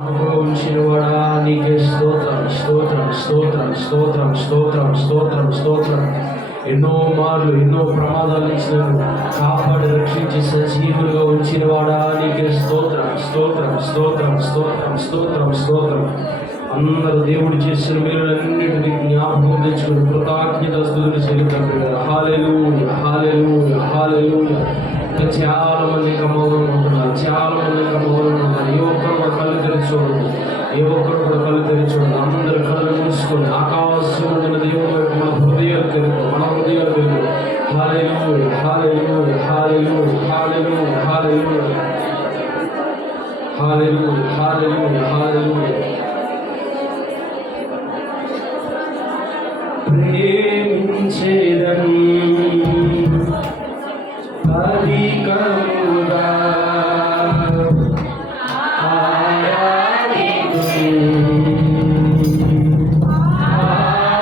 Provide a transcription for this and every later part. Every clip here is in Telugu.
ఉంచినవాడా నీకే స్తోత్రం స్తోత్రం స్తోత్రం స్తోత్రం స్తోత్రం స్తోత్రం స్తోత్రం. ఎన్నో మార్లు ఎన్నో ప్రమాదాలు ఇచ్చినారు, కాపాడి రక్షించి సజీవులుగా ఉంచినవాడా నీకే స్తోత్రం స్తోత్రం స్తోత్రం స్తోత్రం స్తోత్రం స్తోత్రం. అందరూ దేవుడు చేసిన మేలులన్నిటినీ జ్ఞాపకం తెచ్చుకుని కృతజ్ఞత స్తుతులు చెల్లించారు. హల్లెలూయా హల్లెలూయా హల్లెలూయా. చాలా మంది మౌనం ఉంటున్నారు, చాలా మంది మౌనం ఉంటారు. ఏ ఒక్కరు కూడా కళ్ళు తెరిచూడదు, ఏ ఒక్కరు కూడా కళ్ళు తెరిచూడదు. అందరు కళ్ళు మూసుకొని ఆకాశం ఉన్న దేవుని వైపు మన హృదయాలు తెలుగు, మన హృదయాలు తెలుగు. హల్లెలూయా హల్లెలూయా హల్లెలూయా హల్లెలూయా హల్లెలూయా హల్లెలూయా హల్లెలూయా హల్లెలూయా. ప్రేమించేదన్ అధికముగా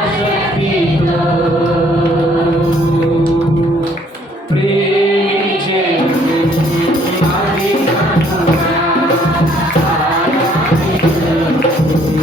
ఆసక్తితో ప్రేమించేదన్ అధికముగా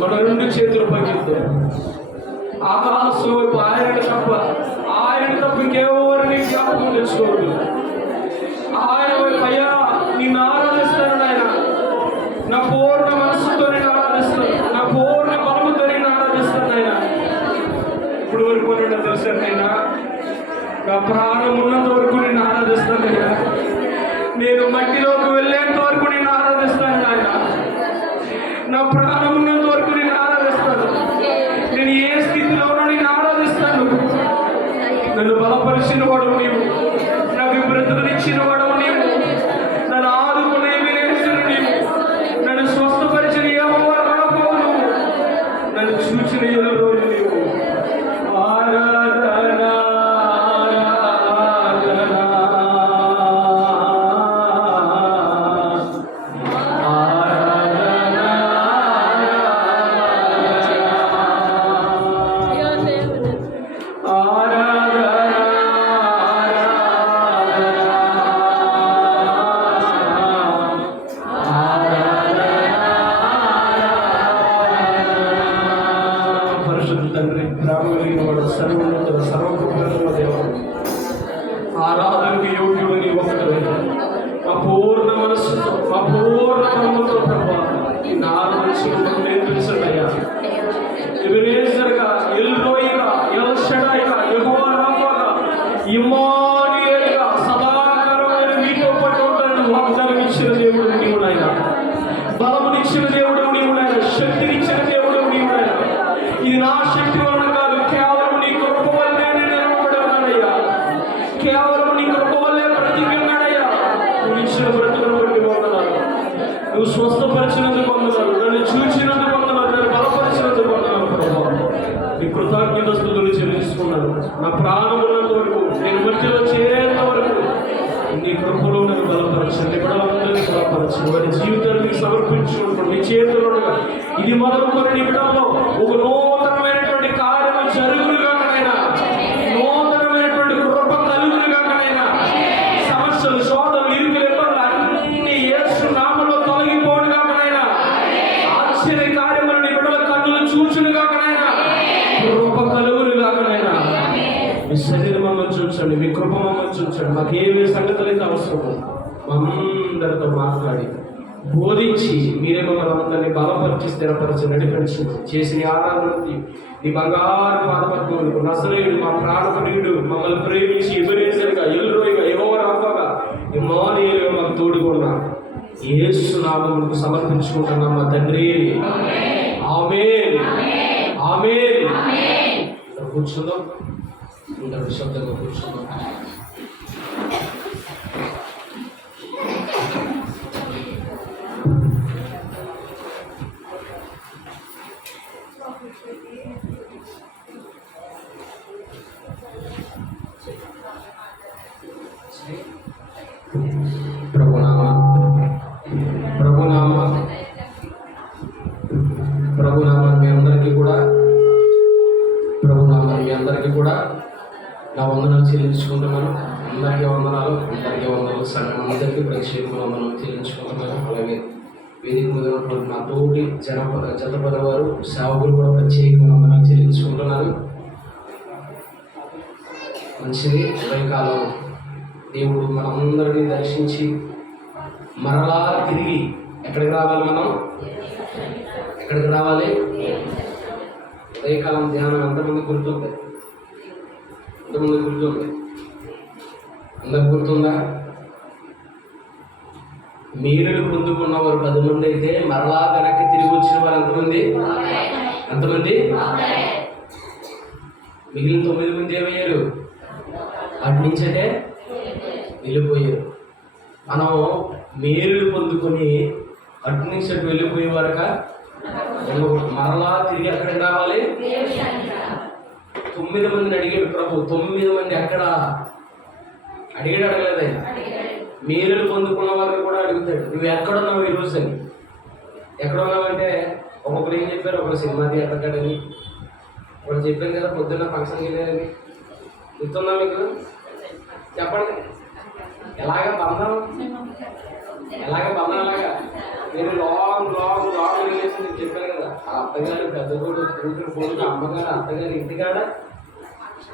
మన రెండు చేతులు పగిద్దాం. ఆకాశం వైపు ఆయన తప్ప ఇంకెవరిని జ్ఞాపకం తెచ్చుకోవద్దు. ఆయన వైపు, అయ్యా నిన్ను ఆరాధిస్తాను నాయన, నా పూర్ణ మనస్సుతో నేను ఆరాధిస్తాను, నా పూర్ణ బలముతో నేను ఆరాధిస్తాను ఆయన. ఇప్పుడు వరకు నేను తెలుసాను ఆయన, నా ప్రాణం ఉన్నంత వరకు నేను ఆరాధిస్తాను ఆయన. నేను మట్టిలోకి వెళ్ళేంత వరకు నేను ఆరాధిస్తాను ఆయన. నా ప్రాణం ఉన్నంత వరకు నేను ఆరాధిస్తాను. నేను ఏ స్థితిలోనూ నేను ఆరాధిస్తాను. నన్ను బలపరిచిన వాడు నీవు, నాకు బ్రతుకునిచ్చిన వాడు నీవు, నన్ను ఆదుకునే వినేశ్వరు నీవు, నన్ను స్వస్థపరిచిన యెహోవా రాపోను, నన్ను చూచిన రోజు నీవు. ఆరాధన తండ్రి, ప్రేమ కలిగిన వాడు, సర్వోన్నతుడు, సర్వకృపాలున్న దేవుడు, ఆరాధనకు యోగ్యుడు నీ ఒక్కడే. మా పూర్ణ మనస్సుతో, మా పూర్ణ బలముతో ప్రభా నిన్ను ఆరాధించుకుంటూ నేను తెలుసయ్యా. ఎబెనేజర్గా, ఎల్రోయిగా, ఎల్ షడాయిగా, యెహోవా రాఫాగా, ఇమ్మానుయేలుగా సదాకాలం నేను మీతో పాటు ఉంటానని వాగ్దానం ఇచ్చిన దేవుడు నీవు నాయన. బలమునిచ్చిన దేవుడు నీవు నాయన. శక్తినిచ్చిన దేవుడు నీవు నాయన. ఇది నా శక్తి వలన కాదు, కేవలం నీ కృప వల్లే నేను నిలబడి ఉన్నానయ్యా. కేవలం నీ కృప వల్లే బ్రతికున్నానయ్యా. నువ్వు ఇచ్చిన బ్రతుకును బట్టి వందనాలు. నువ్వు స్వస్థపరిచినందుకు వందనాలు. నన్ను చూచినందుకు వందనాలు. నన్ను బలపరిచినందుకు వందనాలు ప్రభావ. నీ కృతజ్ఞతస్తుతులు చెల్లిస్తున్నాను. నా ప్రాణం ఉన్నంత వరకు, నేను మధ్యలో చేరేంత వరకు నీ కృపలో నన్ను బలపరచండి. బిడ్డలందరినీ బలపరచండి. వారి జీవితాన్ని నీకు సమర్పించుకుంటాను. నీ చేతుల్లో ఇది మొదలుకొని నీ బిడ్డల్లో ఒక నూతనమైనటువంటి కార్యము జరుగులుగా కనైనా, నూతనమైనటువంటి కృప కలుగులుగా కనైనా, సమస్యలు, శోధనలు, ఇరుకులు, ఇబ్బందులు అన్ని యేసు నామములో తొలగిపోనుగా కనైనా, ఆశ్చర్య కార్యములు నీ బిడ్డల కన్నులు చూచునుగా కనైనా, కృప కలుగులుగా కనైనా. మీ శరీరం మమ్మల్ని చూచండి, మీ కృప మమ్మల్ని చూచండి. మాకు ఏవే సంగతులు అయితే అవసరమో అందరితో మాట్లాడి బోధించి మీరే మమ్మల్ని అందరినీ బలపరిచి స్థిరపరిచి నడిపించి చేసిన ఆరాధనకి నీ బంగారు పాదపద్మములకు నజరేయుడు, మా ప్రాణప్రియుడు, మమ్మల్ని ప్రేమించి ఎబెనేజర్గా, ఎల్రోయిగా, యెహోవా రాఫాగా, ఇమ్మానుయేలుగా మాకు తోడుకున్నా యేసు నామమునకు సమర్పించుకుంటున్నాం మా తండ్రి. ఆమేన్, ఆమేన్. కూర్చుందాం, ఇంకా శబ్దంగా కూర్చుందాం. అందరికీ కూడా నా వందనాలు చెల్లించుకుంటున్నాను. అందరికీ వందనాలు, అందరికీ వందనాలు. సంఘం అందరికీ ప్రత్యేకంగా వందనాలు చెల్లించుకుంటున్నాను. అలాగే వేదిక మీద ఉన్నటువంటి నా తోటి జతపద వారు, సేవకులు కూడా ప్రత్యేకంగా వందనాలు చెల్లించుకుంటున్నాను. మంచిది. ఉదయకాలం దేవుడు మనందరినీ దర్శించి మరలా తిరిగి ఎక్కడికి రావాలి? మనం ఎక్కడికి రావాలి? ఉదయకాలం ధ్యానం ఎంతమంది గుర్తుంది? ఎంతమంది గుర్తుంది? అందరికి గుర్తుందా? మీరులు పొందుకున్న వారు 10 మంది అయితే మరలా వెనక్కి తిరిగి వచ్చిన వారు ఎంతమంది? ఎంతమంది? మిగిలిన 9 మంది ఏమయ్యారు? అటు నుంచి అంటే వెళ్ళిపోయారు. మనం మేలులు పొందుకొని అటు నుంచి అటు వెళ్ళిపోయే వరక మరలా తిరిగి ఎక్కడికి రావాలి? 9 మందిని అడిగాడు ప్రభు. 9 మంది ఎక్కడ అడిగాడు? అడగలేదు ఆయన. మేలులు పొందుకున్న వారిని కూడా అడుగుతాడు, నువ్వు ఎక్కడున్నావు ఈరోజు అని. ఎక్కడున్నావంటే ఒక్కొక్కరు ఏం చెప్పారు? ఒకరు సినిమా థియేటర్ అని, ఒకరు చెప్పాను కదా పొద్దున్న ఫంక్షన్కి వెళ్ళారని. గుర్తుందా మీకు? చెప్పండి. ఎలాగ బంధం? ఎలాగా నేను లాంగ్ రిలేషన్ చెప్పాను కదా. ఆ అత్తగారు పెద్ద కొడుకు కూతురు కొడుకు అమ్మగారు అత్తగారు ఇంటికాడ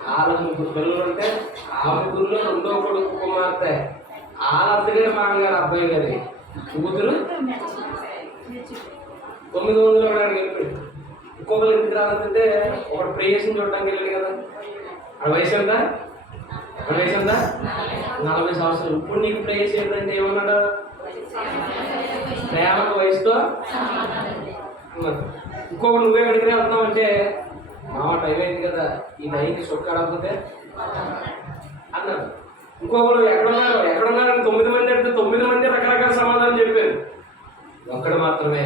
వాళ్ళ 3 పిల్లలు ఉంటే ఆ ముగ్గురులో 2వ కొడుకు కుమార్తె వాళ్ళ అత్తగారు మామగారు అబ్బాయి గారి కూతురు 900 వెళ్ళిపోయి ఇంకొకరు ఇంటికి రావాలంటే ఒకటి ప్రేయస్ని చూడటానికి వెళ్ళాడు కదా. ఆ వయసు ఎంత? 40 సంవత్సరాలు. ఇప్పుడు నీకు ప్రేయస్ ఏంటంటే ఏమన్నాడు? ప్రేమకు వయసుతో అన్నాడు. ఇంకొకటి నువ్వే ఎక్కడికి వెళ్తున్నావు అంటే మామ టైం అయింది కదా, ఈ టైంకి సొక్కాడకపోతే అన్నాడు. ఇంకొకరు ఎక్కడున్నారని 9 మంది అంటే 9 మంది రకరకాల సమాధానం చెప్పారు. ఒక్కడు మాత్రమే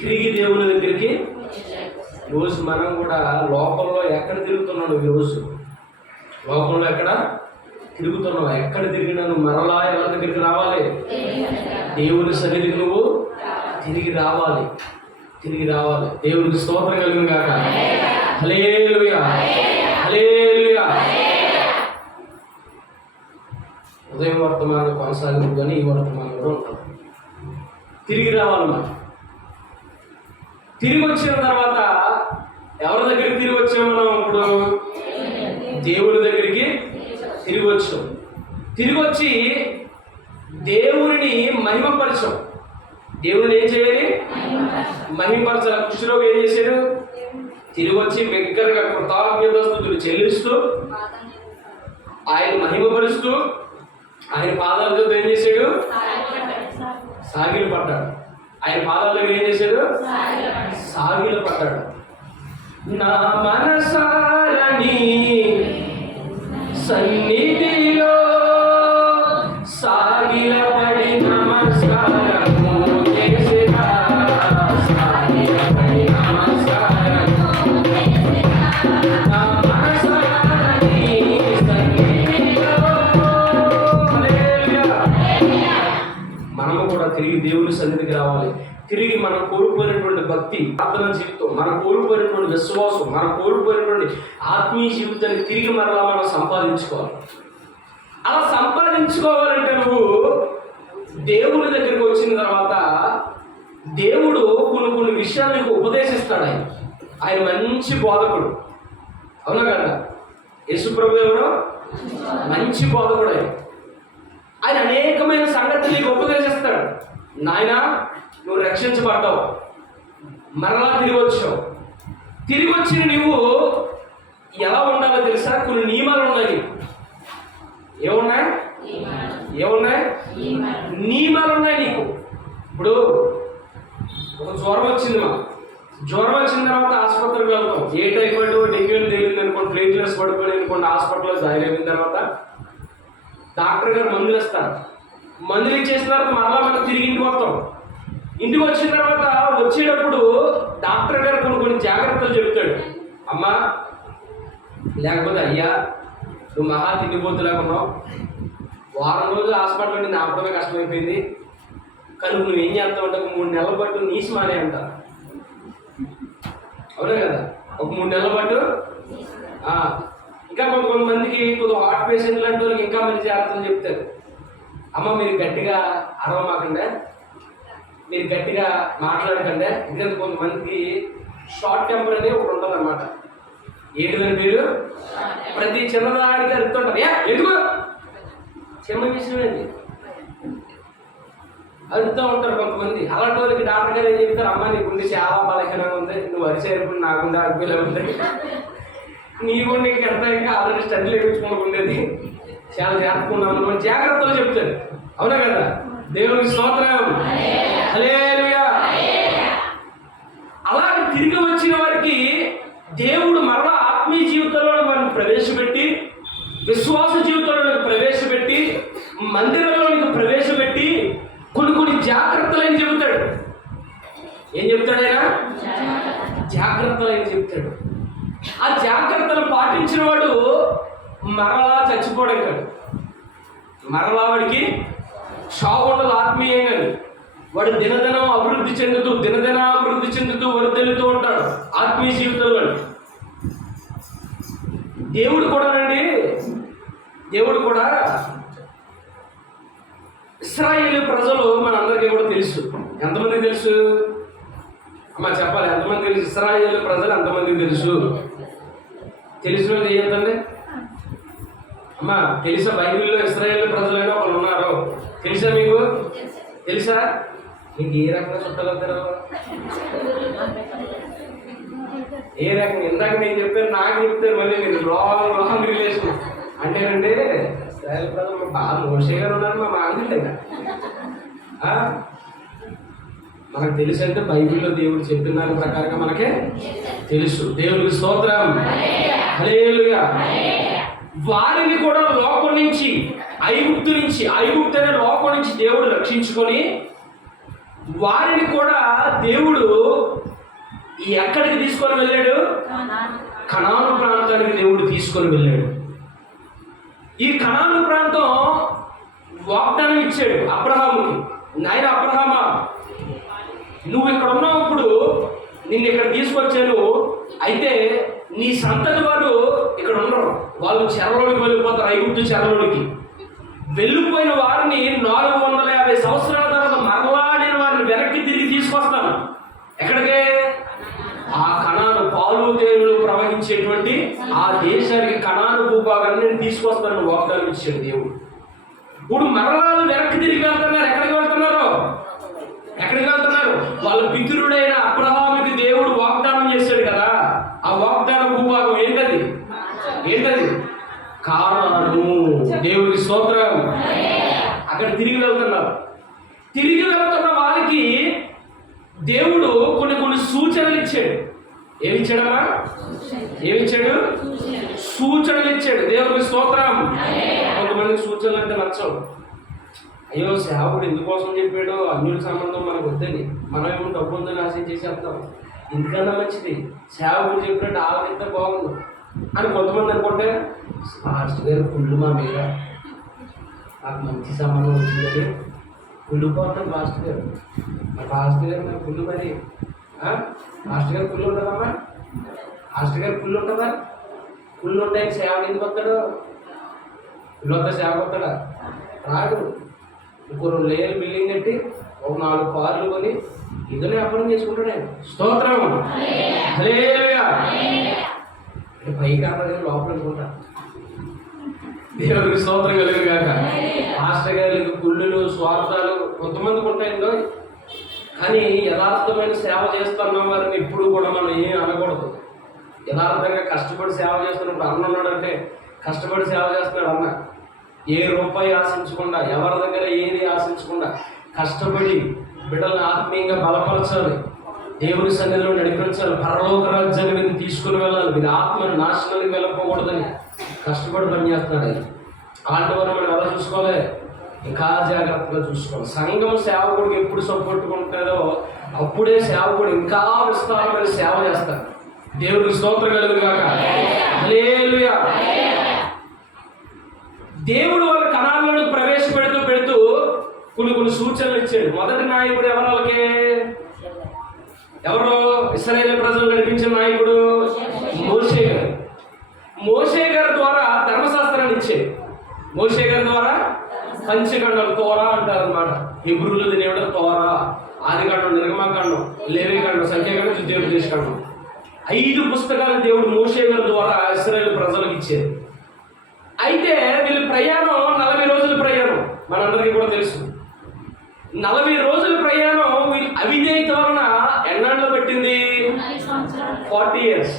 తిరిగి దేవుని దగ్గరికి. ఈరోజు మనం కూడా లోకంలో ఎక్కడ తిరుగుతున్నాడు? ఈరోజు లోకంలో ఎక్కడ తిరుగుతున్నావు? ఎక్కడ తిరిగినా నువ్వు మరలా ఎవరి దగ్గరికి రావాలి? దేవుని సన్నిధికి నువ్వు తిరిగి రావాలి. దేవునికి స్తోత్రం కలుగును గాక. హల్లెలూయా, హల్లెలూయా. ఉదయం వర్తమానం కొనసాగింపు కానీ ఈ వర్తమానం కూడా ఉంటుంది. తిరిగి రావాలి. మనం తిరిగి వచ్చిన తర్వాత ఎవరి దగ్గరికి తిరిగి వచ్చాం? మనం ఇప్పుడు దేవుని దగ్గరికి తిరిగి వచ్చాం. తిరిగి వచ్చి దేవుని మహిమపరచాం. దేవుని ఏం చేయాలి? మహిమపరచాలి. కుష్ఠరోగి ఏం చేశాడు? తిరిగి వచ్చి బిగ్గరగా కృతజ్ఞతాస్తుతులు చెల్లిస్తూ ఆయన మహిమపరుస్తూ ఆయన పాదాలతో ఏం చేశాడు? సాగిలు పడ్డాడు. ఆయన పాదాల దగ్గర ఏం చేశాడు? సాగిలు పడ్డాడు. నా మనసారని సన్నిధిలో సాగిలపడి నమస్కారము చేసేదా. సాగిలపడి నమస్కారము నా మనసారని సన్నిధిలో. మనము కూడా తిరిగి దేవుని సన్నిధికి రావాలి. తిరిగి మనం కోల్పోయినటువంటి భక్తి, ప్రార్థన జీవితం, మనం కోల్పోయినటువంటి విశ్వాసం, మనం కోల్పోయినటువంటి ఆత్మీయ జీవితాన్ని తిరిగి మరలా మనం సంపాదించుకోవాలి. అలా సంపాదించుకోవాలంటే నువ్వు దేవుని దగ్గరికి వచ్చిన తర్వాత దేవుడు కొన్ని విషయాలు నీకు ఉపదేశిస్తాడు. ఆయన మంచి బోధకుడు. అవునా కదా? యేసుప్రభు ఎవరో మంచి బోధకుడు. ఆయన అనేకమైన సంగతులు నీకు ఉపదేశిస్తాడు. నాయనా, నువ్వు రక్షించబడ్డావు, మరలా తిరిగి వచ్చావు. తిరిగి వచ్చిన నువ్వు ఎలా ఉండాలో తెలుసా? కొన్ని నియమాలు ఉన్నాయి. ఏమున్నాయి? నియమాలు ఉన్నాయి నీకు. ఇప్పుడు ఒక జ్వరం వచ్చింది. జ్వరం వచ్చిన తర్వాత ఆసుపత్రికి వెళ్తాం. ఏ టైఫాయిడ్ డెంగ్యూ తేలింది అనుకోండి, ప్లేట్లెట్స్ పడిపోయి అనుకోండి, హాస్పిటల్లో జాయిన్ అయిన తర్వాత డాక్టర్ గారు మందులు ఇస్తారు. మందులు ఇచ్చేసిన తర్వాత మరలా మనం తిరిగి ఇంటికి వస్తాం. ఇంటికి వచ్చిన తర్వాత వచ్చేటప్పుడు డాక్టర్ గారు కొన్ని జాగ్రత్తలు చెప్తాడు. అమ్మా, లేకపోతే అయ్యా, నువ్వు మహా తిండిపోతులేకున్నావు, వారం రోజులు హాస్పిటల్ నుండి ఆపడమే కష్టమైపోయింది, కానీ నువ్వు ఏం చేస్తావు అంటే 3 నెలల పాటు నీసి మానే అంటారు. అవునా కదా? ఒక 3 నెలల పాటు. ఇంకా కొంతమందికి హార్ట్ పేషెంట్ లాంటి వాళ్ళకి ఇంకా మంచి జాగ్రత్తలు చెప్తారు. అమ్మ, మీరు గట్టిగా అరవమాకండి, మీరు గట్టిగా మాట్లాడకండి. ఎందుకంటే కొంతమందికి షార్ట్ టెంపర్ అనేది ఒకటి ఉంటుంది అన్నమాట. ఏంటిదని మీరు ప్రతి చిన్నదానికి అరుతుంటారు. ఎందుకు? చిన్న విషయం ఏంటి అరుస్తూ ఉంటారు కొంతమంది. అలాంటి వాళ్ళకి డాక్టర్ గారు ఏం చెప్తారు? అమ్మ, నీ గుండె చాలా బలహీనంగా ఉంది, నువ్వు అరిచేరుకుని నా గుండె అగ్గిలో ఉంది, నీ గుండెకి ఎంత ఇంకా ఆల్రెడీ స్టడీలు వేయించుకోవడం ఉండేది, చాలా జాగ్రత్తగా జాగ్రత్తలు చెప్తారు. అవునా కదా? దేవునికి స్తోత్రం, హల్లెలూయా. అలాగే తిరిగి వచ్చిన వారికి దేవుడు మరలా ఆత్మీయ జీవితంలో మనం ప్రవేశపెట్టి, విశ్వాస జీవితంలో ప్రవేశపెట్టి, మందిరంలోనికి ప్రవేశపెట్టి కొన్ని జాగ్రత్తలు అని చెబుతాడు. ఏం చెప్తాడు ఆయన? జాగ్రత్తలు అని చెప్తాడు. ఆ జాగ్రత్తలు పాటించిన వాడు మరలా చచ్చిపోవడం కాదు, మరలా వాడికి షాక్ ఉండదు ఆత్మీయంగా. వాడు దినదినం అభివృద్ధి చెందుతూ వర్ధిల్లుతూ ఉంటాడు ఆత్మీయ జీవితంలో. దేవుడు కూడా ఇశ్రాయేలు ప్రజలు మనందరికీ కూడా తెలుసు. ఎంతమందికి తెలుసు? అమ్మ చెప్పాలి, ఎంతమంది తెలుసు? ఇశ్రాయేలు ప్రజలు ఎంతమందికి తెలుసు? తెలిసిన వాళ్ళు ఏంటండి అమ్మ? తెలుసా? బైబిల్లో ఇశ్రాయేలు ప్రజలైనా ఒకళ్ళు ఉన్నారు. తెలుసా మీకు? తెలుసా? మీకు ఏ రకంగా చుట్టాలు అవుతారు? ఏ రకంగా? ఇందాక నేను చెప్పాను, నాకు చెప్తారు మళ్ళీ నేను రాంగ్ రిలేషన్ అంటేనండి. ఇశ్రాయేలు ప్రజలు బాగా మోషే గారు ఉన్నారు, మా మాంగలేదా? మనకు తెలుసు అంటే బైబిల్లో దేవుడు చెప్పిన దాని ప్రకారంగా మనకే తెలుసు. దేవునికి స్తోత్రం, హల్లెలూయా. వారిని కూడా లోకం నుంచి, ఐగుప్తు అనే లోకం నుంచి దేవుడు రక్షించుకొని వారిని కూడా దేవుడు ఎక్కడికి తీసుకొని వెళ్ళాడు? కనాను ప్రాంతానికి దేవుడు తీసుకొని వెళ్ళాడు. ఈ కనాను ప్రాంతం వాగ్దానం ఇచ్చాడు అబ్రహాముకి. నాయన అబ్రహామా, నువ్వు ఇక్కడ ఉన్నప్పుడు నిన్ను ఇక్కడ తీసుకొచ్చాను, అయితే నీ సంతతి వారు ఇక్కడ ఉండరు, వాళ్ళు చెరలోనికి వెళ్ళిపోతారు. ఐగుప్తు చెరలోనికి వెళ్ళిపోయిన వారిని 450 సంవత్సరాల తర్వాత మరలా నేను వారిని వెనక్కి తిరిగి తీసుకొస్తాను. ఎక్కడికే? ఆ కనాను, పాలు తేనెలు ప్రవహించేటువంటి ఆ దేశానికి, కనాను భూభాగాన్ని నేను తీసుకొస్తాను వాగ్దానం ఇచ్చాడు దేవుడు. ఇప్పుడు మరలా వెనక్కి తిరిగి వెళ్తున్నారు. ఎక్కడికి వెళ్తున్నారు? వాళ్ళ పితరుడైన అబ్రహాముకి దేవుడు వాగ్దానం చేశాడు కదా, ఆ వాగ్దాన భూభాగం ఏంటది? కానాను. దేవుడికి స్తోత్రం. అక్కడ తిరిగి వెళ్తున్నారు. తిరిగి వెళ్తున్న వారికి దేవుడు కొన్ని సూచనలు ఇచ్చాడు. ఏమిచ్చాడమ్మా? సూచనలు ఇచ్చాడు. దేవుడికి స్తోత్రం. కొంతమందికి సూచనలు అంటే నచ్చవు. అయ్యో సేవకుడు ఎందుకోసం చెప్పాడో, అన్యుల సంబంధం మనకు వద్దని, మనం ఏమో డబ్బు ఉందని ఆశ చేసేస్తాం. ఎందుకన్నా మంచిది సేవకుడు చెప్పినట్టు ఆలోచిస్తే బాగుంది అని కొంతమంది అనుకుంటే, మాస్టర్ గారు కుళ్ళు మా మీద, నాకు మంచి సంబంధం వచ్చిందని కుళ్ళిపోతాడు మాస్టర్ గారు. మాస్టర్ గారు నాకు కుళ్ళు మరి. మాస్టర్ గారు కుళ్ళు ఉంటుందమ్మా? మాస్టర్ గారు కుళ్ళు ఉంటుందా? కుళ్ళు ఉంటాయి సేవకు ఎందుకు వస్తాడు? కుళ్ళు వస్తా సేవకు వస్తాడా? రాడు. ఇంకో 2 లేయర్లు బిల్డింగ్ కట్టి ఒక 4 కార్లు కొని ఇదనే అర్థం చేసుకుంటాడు ఆయన. స్తోత్రం, హల్లెలూయా. పైకి అర్థం లోపల అనుకుంటా. దేవుడికి స్తోత్రం కలిగి కాక. మాస్టర్ గారికి కుళ్ళులు, స్వార్థాలు కొంతమందికి ఉంటాయంలో. కానీ యథార్థమైన సేవ చేస్తున్న వారిని ఎప్పుడు కూడా మనం ఏం అనకూడదు. యథార్థంగా కష్టపడి సేవ చేస్తున్నప్పుడు అన్న ఉన్నాడంటే కష్టపడి సేవ చేస్తున్నాడు అన్న. ఏ రూపాయి ఆశించకుండా, ఎవరి దగ్గర ఏది ఆశించకుండా కష్టపడి బిడ్డలను ఆత్మీయంగా బలపరచాలి, దేవుని సన్నిధిలో నడిపించాలి, పరలోక రాజ్యాన్ని మీరు తీసుకుని వెళ్ళాలి, మీరు ఆత్మను నాశనానికి వెళ్ళకపోకూడదని కష్టపడి పనిచేస్తున్నాడు. అలాంటి వారు మనం ఎలా చూసుకోవాలి? ఇంకా జాగ్రత్తగా చూసుకోవాలి. సంఘం సేవకుడికి ఎప్పుడు సపోర్టుకుంటారో అప్పుడే సేవకుడు ఇంకా విస్తారమైన సేవ చేస్తారు. దేవుడికి స్తోత్రం కలుగును గాక. హల్లెలూయా. దేవుడు వాళ్ళ కణాల్లోకి పెడుతూ కొన్ని సూచనలు ఇచ్చాడు. మొదటి నాయకుడు ఎవరు? వాళ్ళకి ఎవరు? ఇశ్రాయేలు ప్రజలు నడిపించిన నాయకుడు మోషే గారు. మోషే గారి ద్వారా ధర్మశాస్త్రాన్ని ఇచ్చాడు. మోషే గారి ద్వారా పంచఖండాలు, తోరా అంటారు అనమాట. హిబ్రూలు దేవుడు తోరా, ఆదికాండం, నిర్గమకాండం, లేవికాండం, సంఖ్యాకాండం, ద్వితీయోపదేశకాండం, 5 పుస్తకాలు దేవుడు మోషే గారి ద్వారా ఇశ్రాయేలు ప్రజలకు ఇచ్చారు. అయితే వీళ్ళ ప్రయాణం 40 రోజుల ప్రయాణం. మనందరికీ కూడా తెలుసు. 40 రోజుల ప్రయాణం వీళ్ళు అవిధేయత వలన ఎన్నాళ్ళు పెట్టింది? 40 years.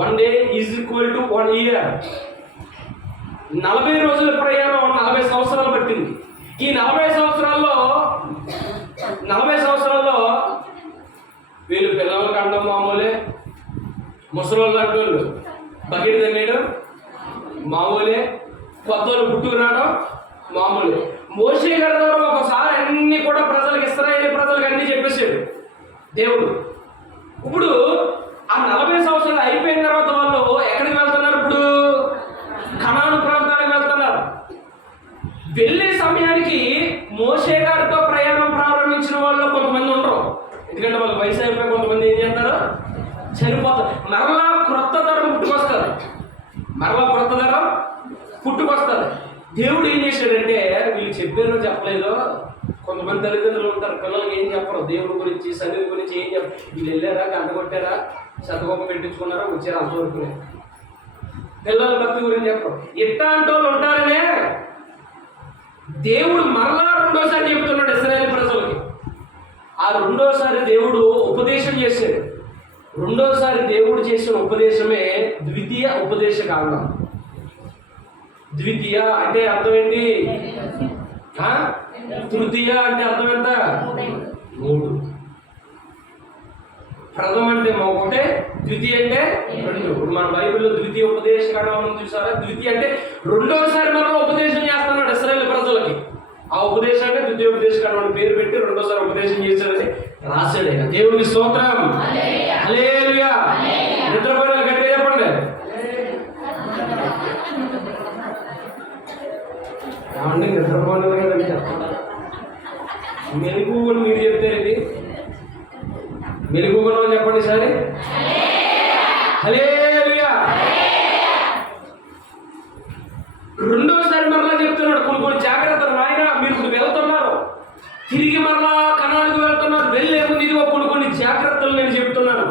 1 day is equal to 1 year. 40 రోజుల ప్రయాణం 40 సంవత్సరాలు పట్టింది. ఈ 40 సంవత్సరాల్లో వీళ్ళు పిల్లలు కండం మామూలే, ముసలోళ్ళు అంటూ బకెట్ తగ్గడం మామూలే, కొత్త వాళ్ళు పుట్టుకు రావడం మామూలే. మోషే గారి ద్వారా ఒకసారి అన్ని కూడా ప్రజలకు, ఇశ్రాయేలు ప్రజలకు అన్ని చెప్పేశాడు దేవుడు. ఇప్పుడు ఆ 40 సంవత్సరాలు అయిపోయిన తర్వాత వాళ్ళు ఎక్కడికి వెళ్తున్నారు? ఇప్పుడు కనాను ప్రాంతానికి వెళ్తున్నారు. వెళ్ళే సమయానికి మోషే గారితో ప్రయాణం ప్రారంభించిన వాళ్ళు కొంతమంది ఉండరు. ఎందుకంటే వాళ్ళకి వయసు అయిపోయి కొంతమంది ఏం చేస్తారు? చనిపోతారు. మరలా క్రొత్త తరం పుట్టుకొస్తారు. దేవుడు ఏం చేశాడంటే వీళ్ళు చెప్పారో చెప్పలేదో కొంతమంది తల్లిదండ్రులు ఉంటారు, పిల్లలకి ఏం చెప్పరు, దేవుడి గురించి సన్నిధి గురించి ఏం చెప్పరు. వీళ్ళు వెళ్ళారా, గంట కొట్టారా, శతకోపం పెట్టించుకున్నారా, వచ్చారా, అంతవరకునే. పిల్లల భక్తి గురించి చెప్పరు. ఇట్లాంటి వాళ్ళు ఉంటారనే దేవుడు మరలా రెండోసారి చెప్తున్నాడు ఇశ్రాయేలు ప్రజలకి. ఆ రెండోసారి దేవుడు ఉపదేశం చేశాడు. రెండోసారి దేవుడు చేసిన ఉపదేశమే ద్వితీయ ఉపదేశ కాండం. ద్వితీయ అంటే అర్థం ఏంటి? తృతీయ అంటే అర్థం ఎంత? 3. ప్రథమ అంటే ఒకటే, ద్వితీయ అంటే 2. ఇప్పుడు మన బైబిల్లో ద్వితీయ ఉపదేశ కాండం చూసారా? ద్వితీయ అంటే రెండోసారి మనం ఉపదేశం చేస్తున్నాడు ఇశ్రాయేలు ప్రజలకి. ఆ ఉపదేశాన్ని ద్వితీయ ఉపదేశ కాండం అని పేరు పెట్టి రెండోసారి ఉపదేశం చేశాడని రాశాడు ఆయన. దేవునికి స్తోత్రం, హల్లెలూయా. నిద్రపోయిన గట్టిగా చెప్పండి. ఏమండి నిద్రపోయిన కదా మెలుగు మీరు చెప్తారు, ఇది మెలుగు చెప్పండి సరే. హల్లెలూయా. రెండోసారి మరలా చెప్తున్నాడు కొన్ని జాగ్రత్తలు. నాయన మీరు ఇప్పుడు వెళ్తున్నారు, తిరిగి మరలా కనానికి వెళ్తున్నారు, వెళ్ళే ముందు ఇదిగో కొన్ని జాగ్రత్తలు నేను చెప్తున్నాను.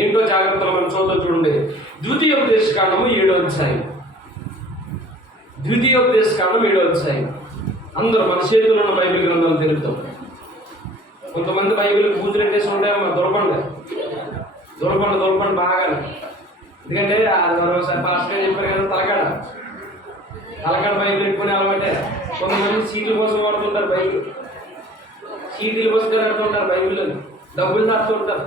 ఏంటో జాగ్రత్తలు మనం చూద్దాం, చూడండి. ద్వితీయోపదేశ కాండము 7వ అధ్యాయం. ద్వితీయోపదేశ కాండం 7వ అధ్యాయం. అందరూ మన చేతుల్లో ఉన్న బైబిల్ గ్రంథాలు తెలుపుతాం. కొంతమంది బైబిల్ పూజలు పెట్టేసి ఉంటాయమ్మా, దొరకండి బాగా. ఎందుకంటే అది మరోసారి పాస్టర్ చెప్పారు కదా, తలకాడ బైబిల్ పెట్టుకుని అలవాటే. కొంతమంది సీట్ల కోసం వాడుతుంటారు బైబిల్, సీట్లు కోసం పెడుతుంటారు బైబిల్, డబ్బులు దాస్తుంటారు,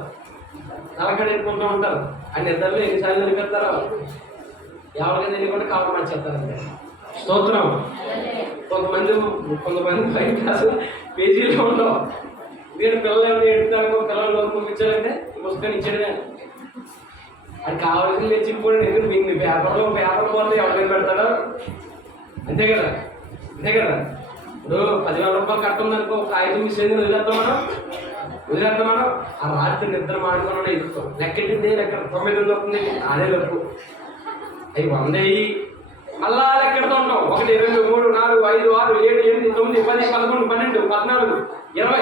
తలకాడ ఎత్తుకుంటూ ఉంటారు. ఆ నిద్రలో ఎన్నిసార్లు నిలిపెడతారో ఎవరికైనా తెలియకుండా కావాలి మార్చేస్తారంటే. స్తోత్రం. కొంతమంది బయట అసలు పేజీలో ఉండవు. ఎందుకంటే పిల్లలు ఏమైనా ఎడుతారో, పిల్లలు పంపించాలంటే పుస్తకాన్ని ఇచ్చేయడమే. అది కావాల్సింది తెచ్చిపోయింది. ఎందుకంటే మీకు పేపర్ పోతే ఎవరికైనా పెడతాడో, అంతే కదా. ఇప్పుడు 10,000 రూపాయలు కట్టుందనుకో, ఒక 5 మిషన్ వదిలేస్తాం మనం. ఆ రాత్రి నిద్ర మాడుకున్నా ఎక్కుతాం. లెక్కెట్టింది లెక్క 9 వస్తుంది, అదే లెక్కు. అవి 100 మళ్ళా లెక్కెడుతూ ఉంటాం. 1, 2, 3, 4, 5, 6, 7, 8, 9, 10, 11, 12, 14, 20,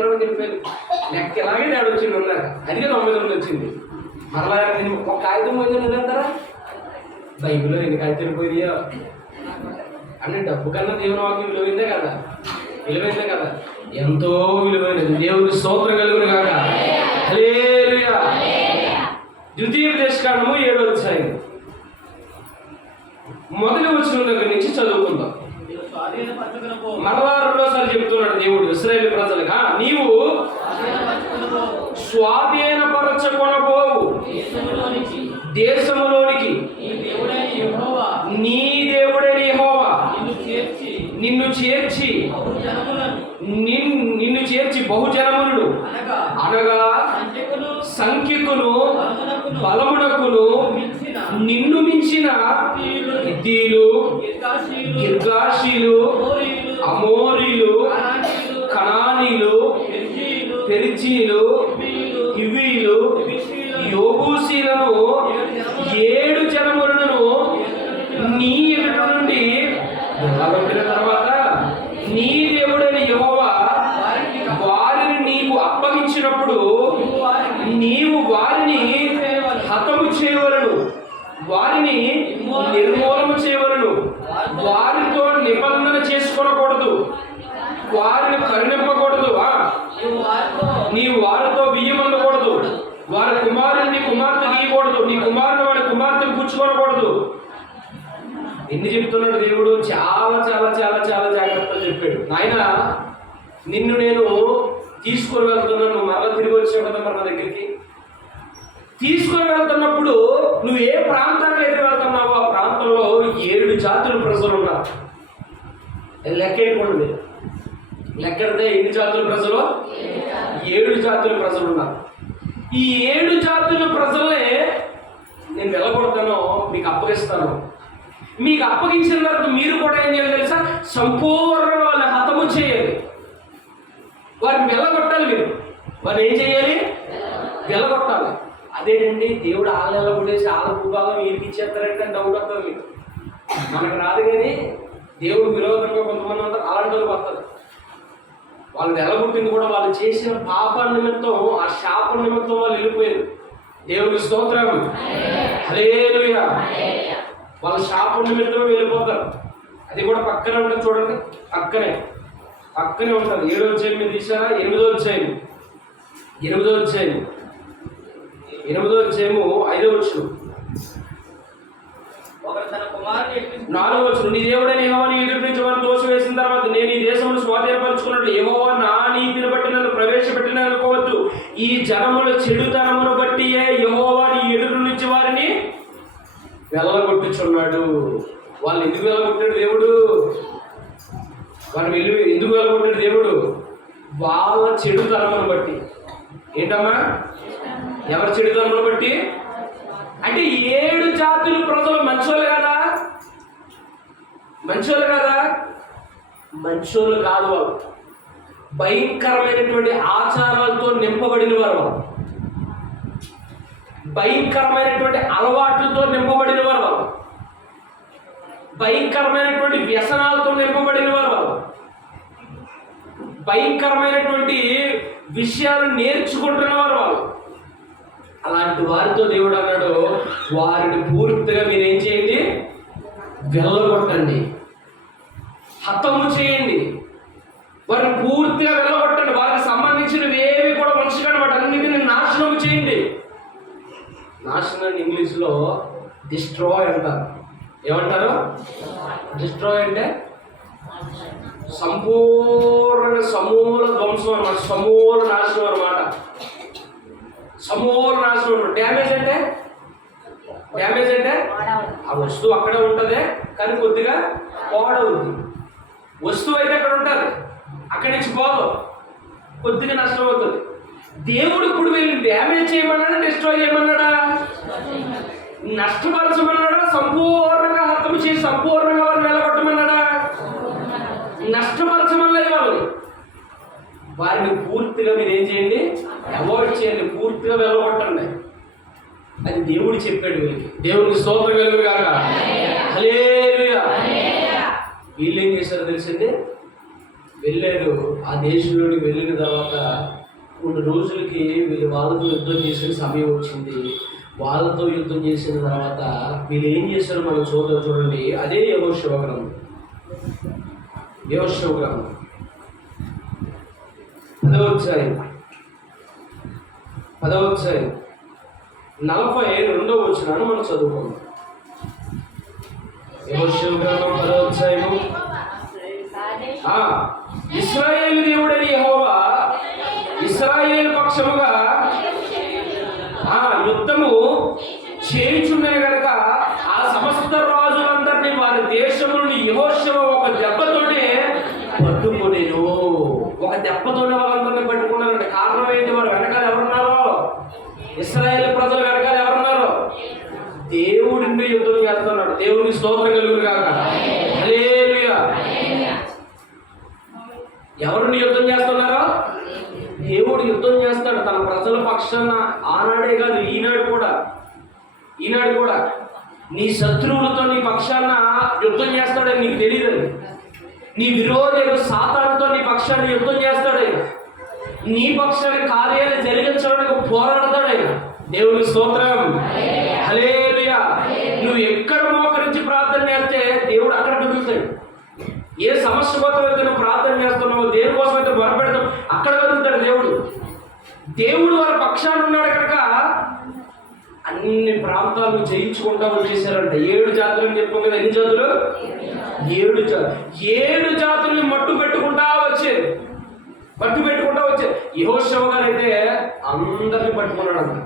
20 లెక్క ఎలాగే తేడా వచ్చింది ఉన్నాక. అందుకే 9 వచ్చింది. మరలా ఒక కాగితం పోయిందని వదిలేస్తారా? బైబిల్లో ఎన్ని కాగితాలు పోయినాయో. అంటే డబ్బు కన్నా దేవుని వాక్యం విలువైందే కదా, ఎంతో విలువైనది. దేవుని స్తోత్రం కలుగును గాక. హల్లెలూయా. ద్వితీయోపదేశ కాండము 7వ అధ్యాయం మొదటి వచనం దగ్గర నుంచి చదువుకుందాం. మరలా రెండోసారి చెప్తున్నాడు దేవుడు ఇశ్రాయేలు ప్రజలుగా, నీవు స్వాధీనపరచుకొనబోవు దేశములోనికి నీ దేవుడైన యెహోవా నిన్ను చేర్చి బహుజనములను అనగా సంఖ్యకును బలమునకును నిన్ను మించిన హిత్తీయులు, గిర్గాషీలు, అమోరీలు, కనానీలు, పెరిజీలు, హివ్వీలు, యెబూసీలను 7 జనములను నీ ఎదుట నుండి వెళ్ళగొట్టిన తర్వాత నీ దేవుడైన యెహోవా వారిని నీకు అప్పగించినప్పుడు నీవు వారిని హతము చేయవలను, వారిని నిర్మూలన చేయవలను. వారితో నిబంధన చేసుకోకూడదు, వారిని కరుణింపకూడదు, నీవు వారితో బియ్యం అందకూడదు, వారి కుమారుని నీ కుమార్తె గీయకూడదు, నీ కుమారుని వాడి కుమార్తెను పుచ్చుకోకూడదు. ఎన్ని చెప్తున్నాడు దేవుడు? చాలా చాలా చాలా చాలా జాగ్రత్తలు చెప్పాడు. నాయన నిన్ను నేను తీసుకొని వెళ్తున్నాను, మరలా తిరిగి వచ్చావు కదా మన దగ్గరికి. తీసుకొని వెళ్తున్నప్పుడు నువ్వు ఏ ప్రాంతానికి ఎదురు వెళ్తున్నావో ఆ ప్రాంతంలో 7 జాతుల ప్రజలు ఉన్నారు. లెక్కెట్టుకోండి మీరు. లెక్కెడితే ఎన్ని జాతుల ప్రజలు? 7 జాతుల ప్రజలు ఉన్నారు. ఈ 7 జాతుల ప్రజలనే నేను వెళ్ళగొడతాను, మీకు అప్పగిస్తాను. మీకు అప్పగించిన తర్వాత మీరు కూడా ఏం చేయాలి తెలుసా? సంపూర్ణ వాళ్ళ హతము చేయాలి, వారిని వెళ్ళగొట్టాలి. మీరు వారిని ఏం చేయాలి? వెళ్ళగొట్టాలి. అదేంటండి దేవుడు ఆళ్ళ కొట్టేసి ఆళ్ళ భూభాగం వీరికి ఇచ్చేస్తారంటే డౌట్ వస్తుంది మీకు. మనకు రాదు, కానీ దేవుడు విరోధంగా కొంతమంది ఉంటారు, అలాంటి వాళ్ళు వస్తారు. వాళ్ళని ఎలగొట్టింది కూడా వాళ్ళు చేసిన పాప నిమిత్తం, ఆ శాప నిమిత్తం వాళ్ళు వెళ్ళిపోయారు. దేవుని స్తోత్రం, హల్లెలూయా. వాళ్ళ శాపం నిమిత్తం వెళ్ళిపోతారు. అది కూడా పక్కనే ఉంటుంది చూడండి, పక్కనే ఉంటుంది. 7వ అధ్యాయం మీద తీసారా? 8వ అధ్యాయం 5వ వచనం. 4వ వచనం, నీ దేవుడైన యెహోవాను ఎదుర్కొంచి వారిని తోసివేసిన తర్వాత నేను ఈ దేశమును స్వాధీనపరుచుకున్నట్లు యెహోవా నా నీతిని బట్టి నన్ను ప్రవేశపెట్టిన అనుకోవద్దు. ఈ జనముల చెడుతనమును బట్టియే యెహోవా నీ ఎదురు నుంచి వారిని వెళ్ళగొట్టుచున్నాడు. వాళ్ళు ఎందుకు వెళ్ళగొట్టాడు దేవుడు? ఎందుకు వెళ్ళగొట్టాడు దేవుడు? వాళ్ళ చెడుతనమును బట్టి. ఏంటమ్మా? ఎవరి చెడుతనమును బట్టి? అంటే 7 జాతుల ప్రజలు మంచోళ్ళు కదా? మంచోళ్ళు కాదు. వాళ్ళు భయంకరమైనటువంటి ఆచారాలతో నింపబడిన వారు, భయంకరమైనటువంటి అలవాట్లతో నింపబడిన వారు, భయంకరమైనటువంటి వ్యసనాలతో నింపబడిన వారు, భయంకరమైనటువంటి విషయాలు నేర్చుకుంటున్న వారు. అలాంటి వారితో దేవుడు అన్నాడు, వారిని పూర్తిగా మీరేం చేయండి? వెళ్ళగొట్టండి, హతము చేయండి, వారిని పూర్తిగా వెళ్ళగొట్టండి. వారికి సంబంధించినవి ఏవి కూడా ఉంచకండి, వాటి అన్నిటిని నాశనం చేయండి. నాశనం ఇంగ్లీష్లో డిస్ట్రాయ్ అంటారు. ఏమంటారు? డిస్ట్రాయ్ అంటే సంపూర్ణ సమూల ధ్వంసం అన్నమాట, సమూల నాశనం అన్నమాట. సమూల నాశనం. డ్యామేజ్ అంటే ఆ వస్తువు అక్కడే ఉంటుంది కానీ కొద్దిగా పాడవుద్ది. వస్తువు అయితే అక్కడ ఉంటుంది, అక్కడి నుంచి పోదు, కొద్దిగా నష్టం అవుతుంది. దేవుడు ఇప్పుడు వీళ్ళు డ్యామేజ్ చేయమన్నాడా, డిస్ట్రాయ్ చేయమన్నాడా? నష్టపరచమన్నాడా? సంపూర్ణంగా హతము చేసి సంపూర్ణంగా వారిని వెళ్ళగొట్టమన్నాడా? నష్టపరచమన్నది వాళ్ళని. వారిని పూర్తిగా మీరు ఏం చేయండి? అవాయిడ్ చేయండి, పూర్తిగా వెళ్ళగొట్టండి. అది దేవుడు చెప్పాడు వీళ్ళకి. దేవునికి స్తోత్రం కలుగును గాక. హల్లెలూయా. వీళ్ళు ఏం చేశారో తెలిసింది? వెళ్ళారు. ఆ దేశంలోకి వెళ్ళిన తర్వాత కొన్ని రోజులకి వీళ్ళు వాళ్ళతో యుద్ధం చేసిన సమయం వచ్చింది. వాళ్ళతో యుద్ధం చేసిన తర్వాత వీళ్ళు ఏం చేశారో మనం చూడండి. అదే యెహోషువ గ్రంథం 10వ అధ్యాయం 42వ వచనాన్ని మనం చదువుకుందాం. యెహోషువ గ్రంథం 10వ అధ్యాయం. ఇశ్రాయేలు దేవుడైన యెహోవా ఇశ్రాయేలు పక్షముగా యుద్ధము చేయుచున్నది కనుక ఆ సమస్త రాజులందరినీ వారి దేశములను యెహోషువ ఒక దెబ్బతోనే పట్టుకునేను. ఒక దెబ్బతోనే వాళ్ళందరినీ పట్టుకున్నారంటే కారణం ఏంటి? వారు వెనకాల ఎవరున్నారో? ఇశ్రాయేలు ప్రజలు వెనకాల ఎవరున్నారో? దేవుడిని యుద్ధం చేస్తున్నాడు. దేవునికి స్తోత్రం కలుగును గాక. హల్లెలూయా. ఎవరిని యుద్ధం చేస్తున్నారో? దేవుడు యుద్ధం చేస్తాడు తన ప్రజల పక్షాన. ఆనాడే కాదు, ఈనాడు కూడా నీ శత్రువులతో నీ పక్షాన యుద్ధం చేస్తాడని నీకు తెలియదు. నీ విరోధుడు సాతానుతో నీ పక్షాన్ని యుద్ధం చేస్తాడు. నీ పక్షాన్ని కార్యాలు జరిగించడానికి పోరాడతాడు. దేవుని స్తోత్రం, హల్లెలూయా. నువ్వు ఎక్కడ మోకరించి ప్రార్థన చేస్తే దేవుడు అక్కడ కదులుతాడు. ఏ సమస్య కోసం అయితే నువ్వు ప్రార్థన చేస్తున్నావు, దేనికోసం అయితే మొరపెడతావు, అక్కడ కదులుతాడు దేవుడు. దేవుడు వారి పక్షాన్ని ఉన్నాడు కనుక అన్ని ప్రాంతాలను జయించుకుంటా వచ్చేసారంట. 7 జాతులు అని చెప్పాం కదా. ఎన్ని జాతులు? 7 జాతులను మట్టు పెట్టుకుంటా వచ్చేది. యెహోషువ గారు అయితే అందరినీ పట్టుకున్నాడంట.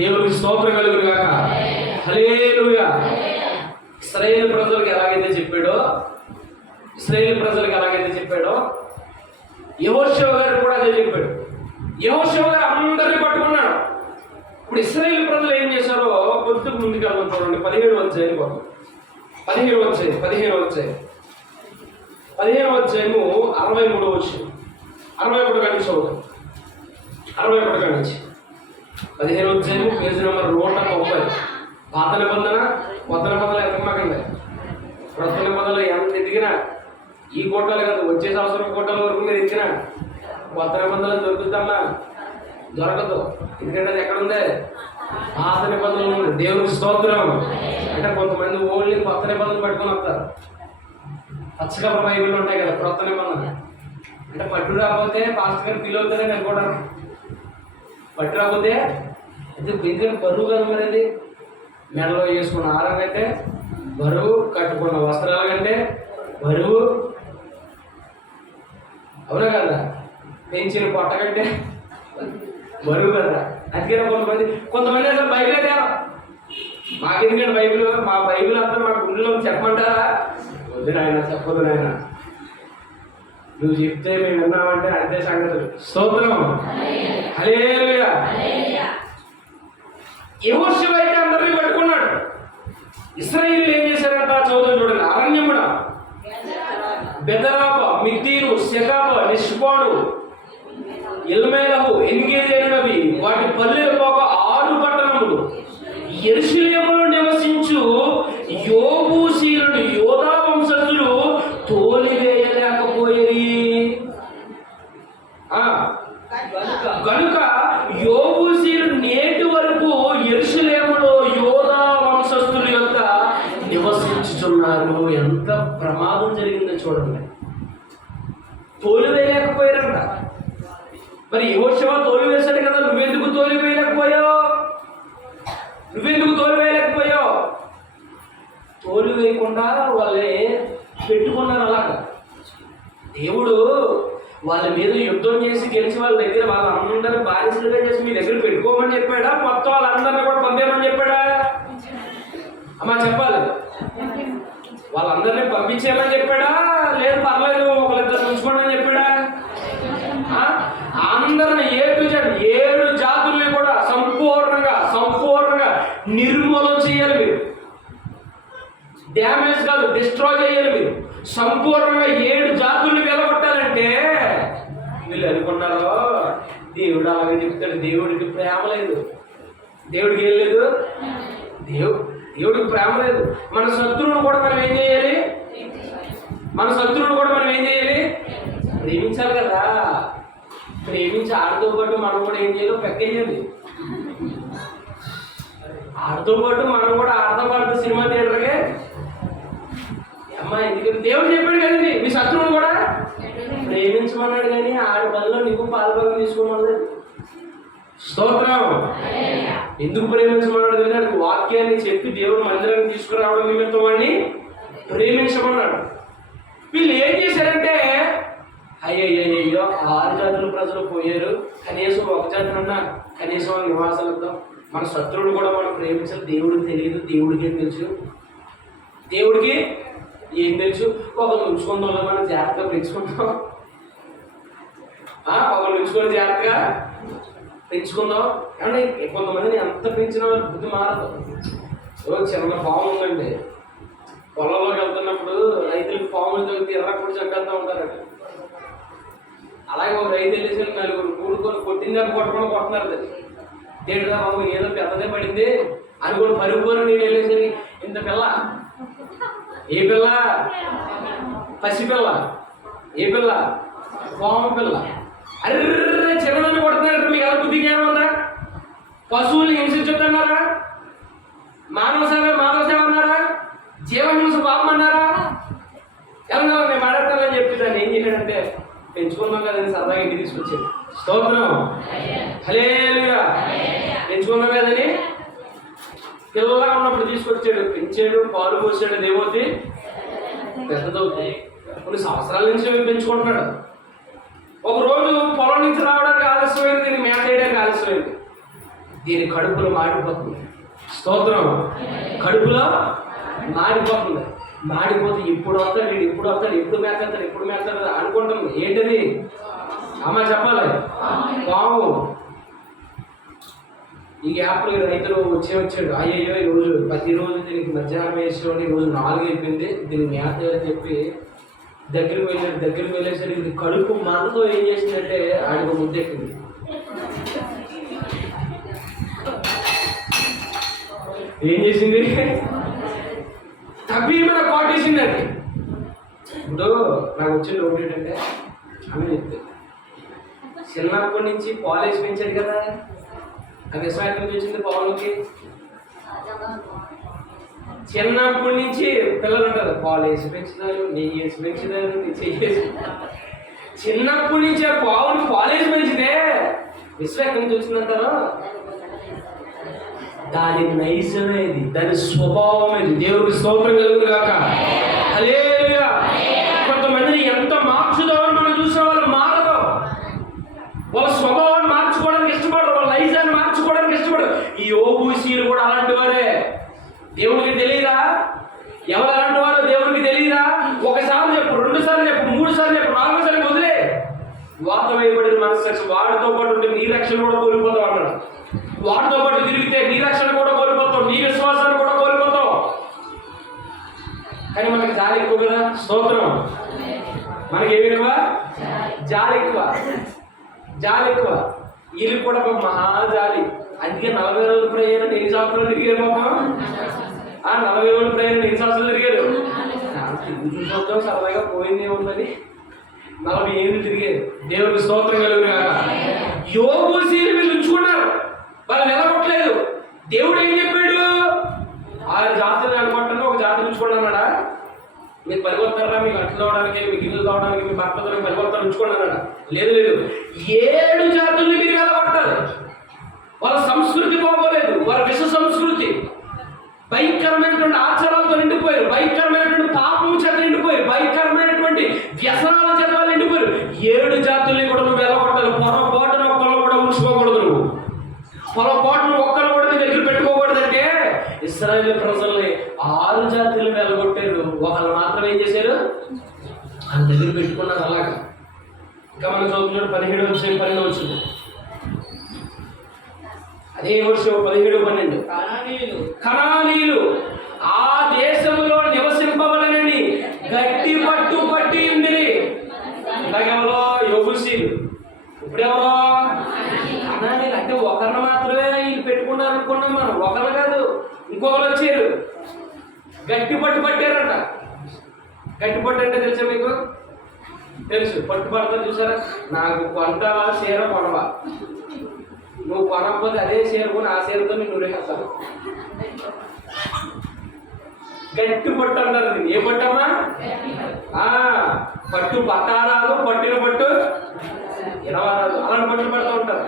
దేవునికి స్తోత్రం కలుగును గాక. హల్లెలూయా. ఇశ్రాయేలు ప్రజలకు ఎలాగైతే చెప్పాడో యెహోషువ గారు కూడా అదే చెప్పాడు. యెహోషువ గారు అందరినీ పట్టుకున్నాడు. ఇప్పుడు ఇశ్రాయేలు ప్రజలు ఏం చేశారో కొద్దిగా ముందుకు వెళ్దాం చూడండి. 17వ అధ్యాయము 63వ వచనం 61 కానీ చదువుతాం. 61 కానీ 15వ అధ్యాయము పేజీ నెంబర్ 190. పాత నిబంధన కొత్త నిబంధనలు ఎంత మాకండి? కొత్త నిబంధనలు ఎంత ఎదిగినా ఈ కోటాలు కాదు, వచ్చే సంవత్సరం కోటాల వరకు మీరు ఇచ్చిన కొత్త నిబంధనలు దొరుకుతామా? దొరకదు. ఎందుకంటే అది ఎక్కడ ఉంది? పాత నిబంధనలు ఉంది. దేవునికి స్తోత్రం. అంటే కొంతమంది ఓన్లీ కొత్త నిబంధనలు పట్టుకొని వస్తారు. పచ్చకప్ప బైబిల్ ఉంటాయి కదా, కొత్త నిబంధన. అంటే పట్టు రాకపోతే పాస్టర్ గారు ఫీల్ అవుతారని అనుకోవడం. పట్టు రాకపోతే ఎందుకంటే బరువు కదా మరి. అది మెడలో వేసుకున్న ఆహారం కంటే బరువు, కట్టుకున్న వస్త్రాల కంటే బరువు, అవునా కదా? పెంచిన పొట్ట కంటే బరువు కదా. అందుకనే కొంతమంది అసలు బైబిలే తేరా. మాకెందుకంటే బైబిల్, మా బైబిల్ అంతా మా గుడిలో చెప్పమంటారా? వద్దు నాయన, చెప్పదు నాయన, నువ్వు చెప్తే మేము విన్నామంటే అంతే సంగతులు. స్తోత్రం. హల్లెలూయా. యెహోషువ అయితే అందరినీ పట్టుకున్నాడు. ఇశ్రాయేలు ఏం చేశారంట? చదువుతాం చూడండి. అరణ్యమున బెదరాప, మిద్దీను, శెకాప, నిష్పాడు, ఎల్మేలహు, ఎన్గేది అయినవి వాటి పల్లెలు ఒక 6 పట్టణములు, యెరూషలేములో నివసించు యోబూసీయులను యోధా వంశస్థులు తోలివేయలేకపోయేది. కనుక యోబూసీయులు నేటి వరకు యెరూషలేములో యోధా వంశస్థుల యొక్క నివసించుచున్నారు. ఎంత ప్రమాదం జరిగిందో చూడండి. తోలివేయలేకపోయారంట. మరి యెహోషువ తోలివేశాడు కదా, నువ్వెందుకు తోలివేయలేకపోయావు? తోలివేయకుండా వాళ్ళే పెట్టుకున్నారు. అలాగా దేవుడు వాళ్ళ మీద యుద్ధం చేసి గెలిచి వాళ్ళ దగ్గర వాళ్ళందరినీ బానిసలుగా చేసి మీ దగ్గర పెట్టుకోమని చెప్పాడా? మొత్తం వాళ్ళందరినీ కూడా పంపేమని చెప్పాడా? అమ్మా చెప్పాలి. వాళ్ళందరినీ పంపించేయమని చెప్పాడా? లేదు పర్లేదు ఒకరిద్దరు ఉంచుకోండి అని చెప్పాడా? అందరిని A-Z 7 జాతుల్ని కూడా సంపూర్ణంగా నిర్మూలన చేయాలి మీరు. డ్యామేజ్ కాదు, డిస్ట్రాయ్ చేయాలి మీరు. సంపూర్ణంగా 7 జాతుల్ని వెలగొట్టాలంటే వీళ్ళు అనుకున్నారో దేవుడు అలాగే చెప్తాడు. దేవుడికి ప్రేమ లేదు. దేవుడికి ఏం లేదు? దేవుడికి ప్రేమ లేదు. మన శత్రువును కూడా మనం ఏం చేయాలి? ప్రేమించాలి కదా. ప్రేమించి ఆడితో పాటు మనం కూడా ఏం చేయాలో పెక్కేయాలి. ఆడితో పాటు మనం కూడా ఆడతా పాడుతూ సినిమా థియేటర్కే అమ్మా. ఎందుకంటే దేవుడు చెప్పాడు కదండి, మీ శత్రువును కూడా ప్రేమించమన్నాడు. కానీ ఆడి బదులు నీకు పాల్భాగం తీసుకోమన్నది. స్తోత్రం. ఎందుకు ప్రేమించమన్నాడు కదా? వాక్యాన్ని చెప్పి దేవుడు మందిరాన్ని తీసుకురావడం నిమిత్తం వాడిని ప్రేమించమన్నాడు. వీళ్ళు ఏం చేశారంటే, అయ్యో 6 జాతుల ప్రజలు పోయారు, కనీసం ఒక జాతినన్నా కనీసం నివాసాలతో మన శత్రువుడు కూడా మనం ప్రేమించాలి. దేవుడికి తెలియదు. దేవుడికి ఏం తెలుసు? ఒకరు ఉంచుకుందాం, మనం జాగ్రత్తగా పెంచుకుందాం. ఒకరు ఉంచుకొని జాగ్రత్తగా పెంచుకుందాం. అంటే కొంతమందిని ఎంత పెంచినా బుద్ధి మారదు. చిన్న పాము ఉందండి, పొలంలోకి వెళ్తున్నప్పుడు రైతులకు పాములు తగ్గితే ఎర్రప్పుడు చంపేస్తూ ఉంటారట. అలాగే ఒక రైతు వెళ్ళేసి 4 కూడుకొని కొట్టిందా కొట్టుకున్నారు. అది దేవుడా బాబు ఏదో పెద్దదే పడింది అనుకోని పరుగుకొని నేను వెళ్ళేసరికి ఇంత పిల్ల, ఏ పిల్ల? పసిపిల్ల. ఏ పిల్ల? పాము పిల్ల. అర్రే చిన్నదాన్ని కొడుతున్నారంటే మీకు ఎలా బుద్ధి జ్ఞానం ఉందా? పశువుల్ని హింసించొద్దన్నారా? మానవ సేవ అన్నారా? జీవహింస పాపం అన్నారా? ఎలా నేను మాట్లాడతానని చెప్పి దాన్ని ఏం చేశాడంటే పెంచుకున్నాం కదండి, సరదాగా ఇంటికి తీసుకొచ్చాడు. స్తోత్రం. హల్లెలూయా. పెంచుకున్నాం కదని పిల్లగా ఉన్నప్పుడు తీసుకొచ్చాడు, పెంచాడు, పాలు పోసాడు. దేవోతి పెద్దదవుతాయి. కొన్ని సంవత్సరాల నుంచి పెంచుకుంటున్నాడు. ఒక రోజు పొలం నుంచి రావడానికి ఆలస్యమైంది, దీన్ని మేత వేయడానికి ఆలస్యమైంది. దీని కడుపులో మాడిపోతుంది. స్తోత్రం. కడుపులో మాడిపోతుంది. మాడిపోతే ఎప్పుడు వస్తాడు, ఎప్పుడు మేస్తాడు అనుకుంటుంది. ఏంటది? అమ్మ చెప్పాలి. పాము. ఈ గ్యాప్లో రైతులు వచ్చాడు. అయ్యో ఈరోజు ప్రతిరోజు దీనికి మధ్యాహ్నం వేసేవాడిని, ఈరోజు 4 అయిపోయింది, దీనికి మేత అని చెప్పి దగ్గరికి వెళ్ళేసరికి కడుపు మనతో ఏం చేసిందంటే ఆడికి ముద్దెక్కింది. ఏం చేసింది? తప్పి మన కోటేసిందండి. ఇప్పుడు నాకు వచ్చిన డౌట్ ఏంటంటే అని చెప్తే చిన్నప్పటి నుంచి కాలేజ్ పెంచాడు కదా, ఆ విషయం ఎక్కడి నుంచి వచ్చింది పవన్కి? చిన్నప్పటి నుంచి పిల్లలు ఉంటారు, కాలేజ్ పెంచుతారు, నెయ్యి పెంచుతారు, చెయ్యేసి. చిన్నప్పటి నుంచి ఆ పావుని కాలేజ్ పెంచితే విశ్వం ఎక్కడి నుంచి వచ్చిందంటారు? దాని నైజమేది, దాని స్వభావమేది. దేవుడికి స్తోత్రం కలుగును గాక. హల్లెలూయా. కొంతమందిని ఎంత మార్చుదామని మనం చూసిన వాళ్ళు మారదు, వాళ్ళ స్వభావాన్ని మార్చుకోవడానికి ఇష్టపడరు, వాళ్ళ నైజాన్ని మార్చుకోవడానికి ఇష్టపడరు. ఈ యోబూసీలు కూడా అలాంటి వారే. దేవుడికి తెలియదా ఎవరు అలాంటి వారో? దేవుడికి తెలియదా? ఒకసారి చెప్పు, 2 సార్లు చెప్పు, 3 సార్లు చెప్పు, 4 సార్లు వదిలే. వాత వేయబడిన మనసు వాడితో పాటు ఉంటే నీ రక్షణ కూడా కోల్పోతావు అన్నాడు. వాడితో పాటు తిరిగితే నీ రక్షణ కూడా కోల్పోతావు, నీ విశ్వాసాన్ని కూడా కోల్పోతావు. కానీ మనకి జాలి ఎక్కువ కదా. స్తోత్రం. మనకి ఏమి ఎక్కువ? జాలి ఎక్కువ, జాలి ఎక్కువ. వీళ్ళకి కూడా ఒక మహా జాలి. అందుకే 40 రోజుల ప్రయాణం ఎన్ని సంవత్సరాలు తిరిగారు పాపం? 40 రోజుల ప్రయాణం ఎన్ని సంవత్సరాలు తిరిగారు? చూద్దాం, సరదాగా పోయింది ఏముందని 40 ఏళ్ళు తిరిగారు. దేవుడికి స్తోత్రం కలుగును గాక. యోబూసీలు వీళ్ళు ఉంచుకున్నారు, వాళ్ళు నిలబట్టలేదు. దేవుడు ఏం చెప్పాడు? 6 జాతులు నిలబట్టను, ఒక జాతి ఉంచుకోండి అన్నాడా? మీకు పరిగొత్తారా? మీకు అట్లు అవడానికి, మీకు ఇల్లు కావడానికి, మీ భర్తతో పరిగొత్తారు ఉంచుకోండి అన్నాడా? లేదు లేదు, 7 జాతుల్ని మీరు నిలబట్టాలి. వాళ్ళ సంస్కృతి బాగోలేదు, వాళ్ళ విశ్వ సంస్కృతి భయంకరమైనటువంటి ఆచారాలతో నిండిపోయారు, భయంకరమైనటువంటి పాపం చేత నిండిపోయారు, భయంకరమైనటువంటి వ్యసనాల చేత వాళ్ళు నిండిపోయారు. 7 జాతుల్ని కూడా నువ్వు వెళ్ళగొట్టాలి. పొరపాటున ఒక్కరు కూడా ఉంచుకోకూడదు. నువ్వు పొరపాటున ఒక్కరు కూడా నీ దగ్గర పెట్టుకోకూడదంటే ఇశ్రాయేలు ప్రజల్ని 6 జాతులు వెళ్ళగొట్టారు, ఒకళ్ళు మాత్రం ఏం చేశారు? వాళ్ళ దగ్గర పెట్టుకున్నారు. అలాగా ఇంకా మన చదువుతున్నాడు 17 వచ్చింది. అదే వర్షం 17-12. కనానీయులు ఆ దేశంలో నివసింపవలనని గట్టి పట్టు పట్టి ఉండిరి. ఇందాకెవరో యోబూసీలు, ఇప్పుడెవరో కనానీయులు. అంటే ఒకరిని మాత్రమే వీళ్ళు పెట్టుకున్నారు అనుకున్నాం మనం, ఒకరు కాదు, ఇంకొకరు వచ్చారు, గట్టి పట్టు పట్టారంట. గట్టి పట్టు అంటే తెలుసా మీకు? తెలుసు, పట్టు పడతారు చూసారా? నాకు కొంటావా చీర కొనవా? నువ్వు కొనకపోతే అదే చేరుకొని ఆ చేరుతో నేను నూరేస్తాను. గట్టి పట్టు అంటారు. ఏ పట్టమ్మా? పట్టు పతారాలు, పట్టిన పట్టు 20 అలాంటి పట్టు పడుతూ ఉంటారు.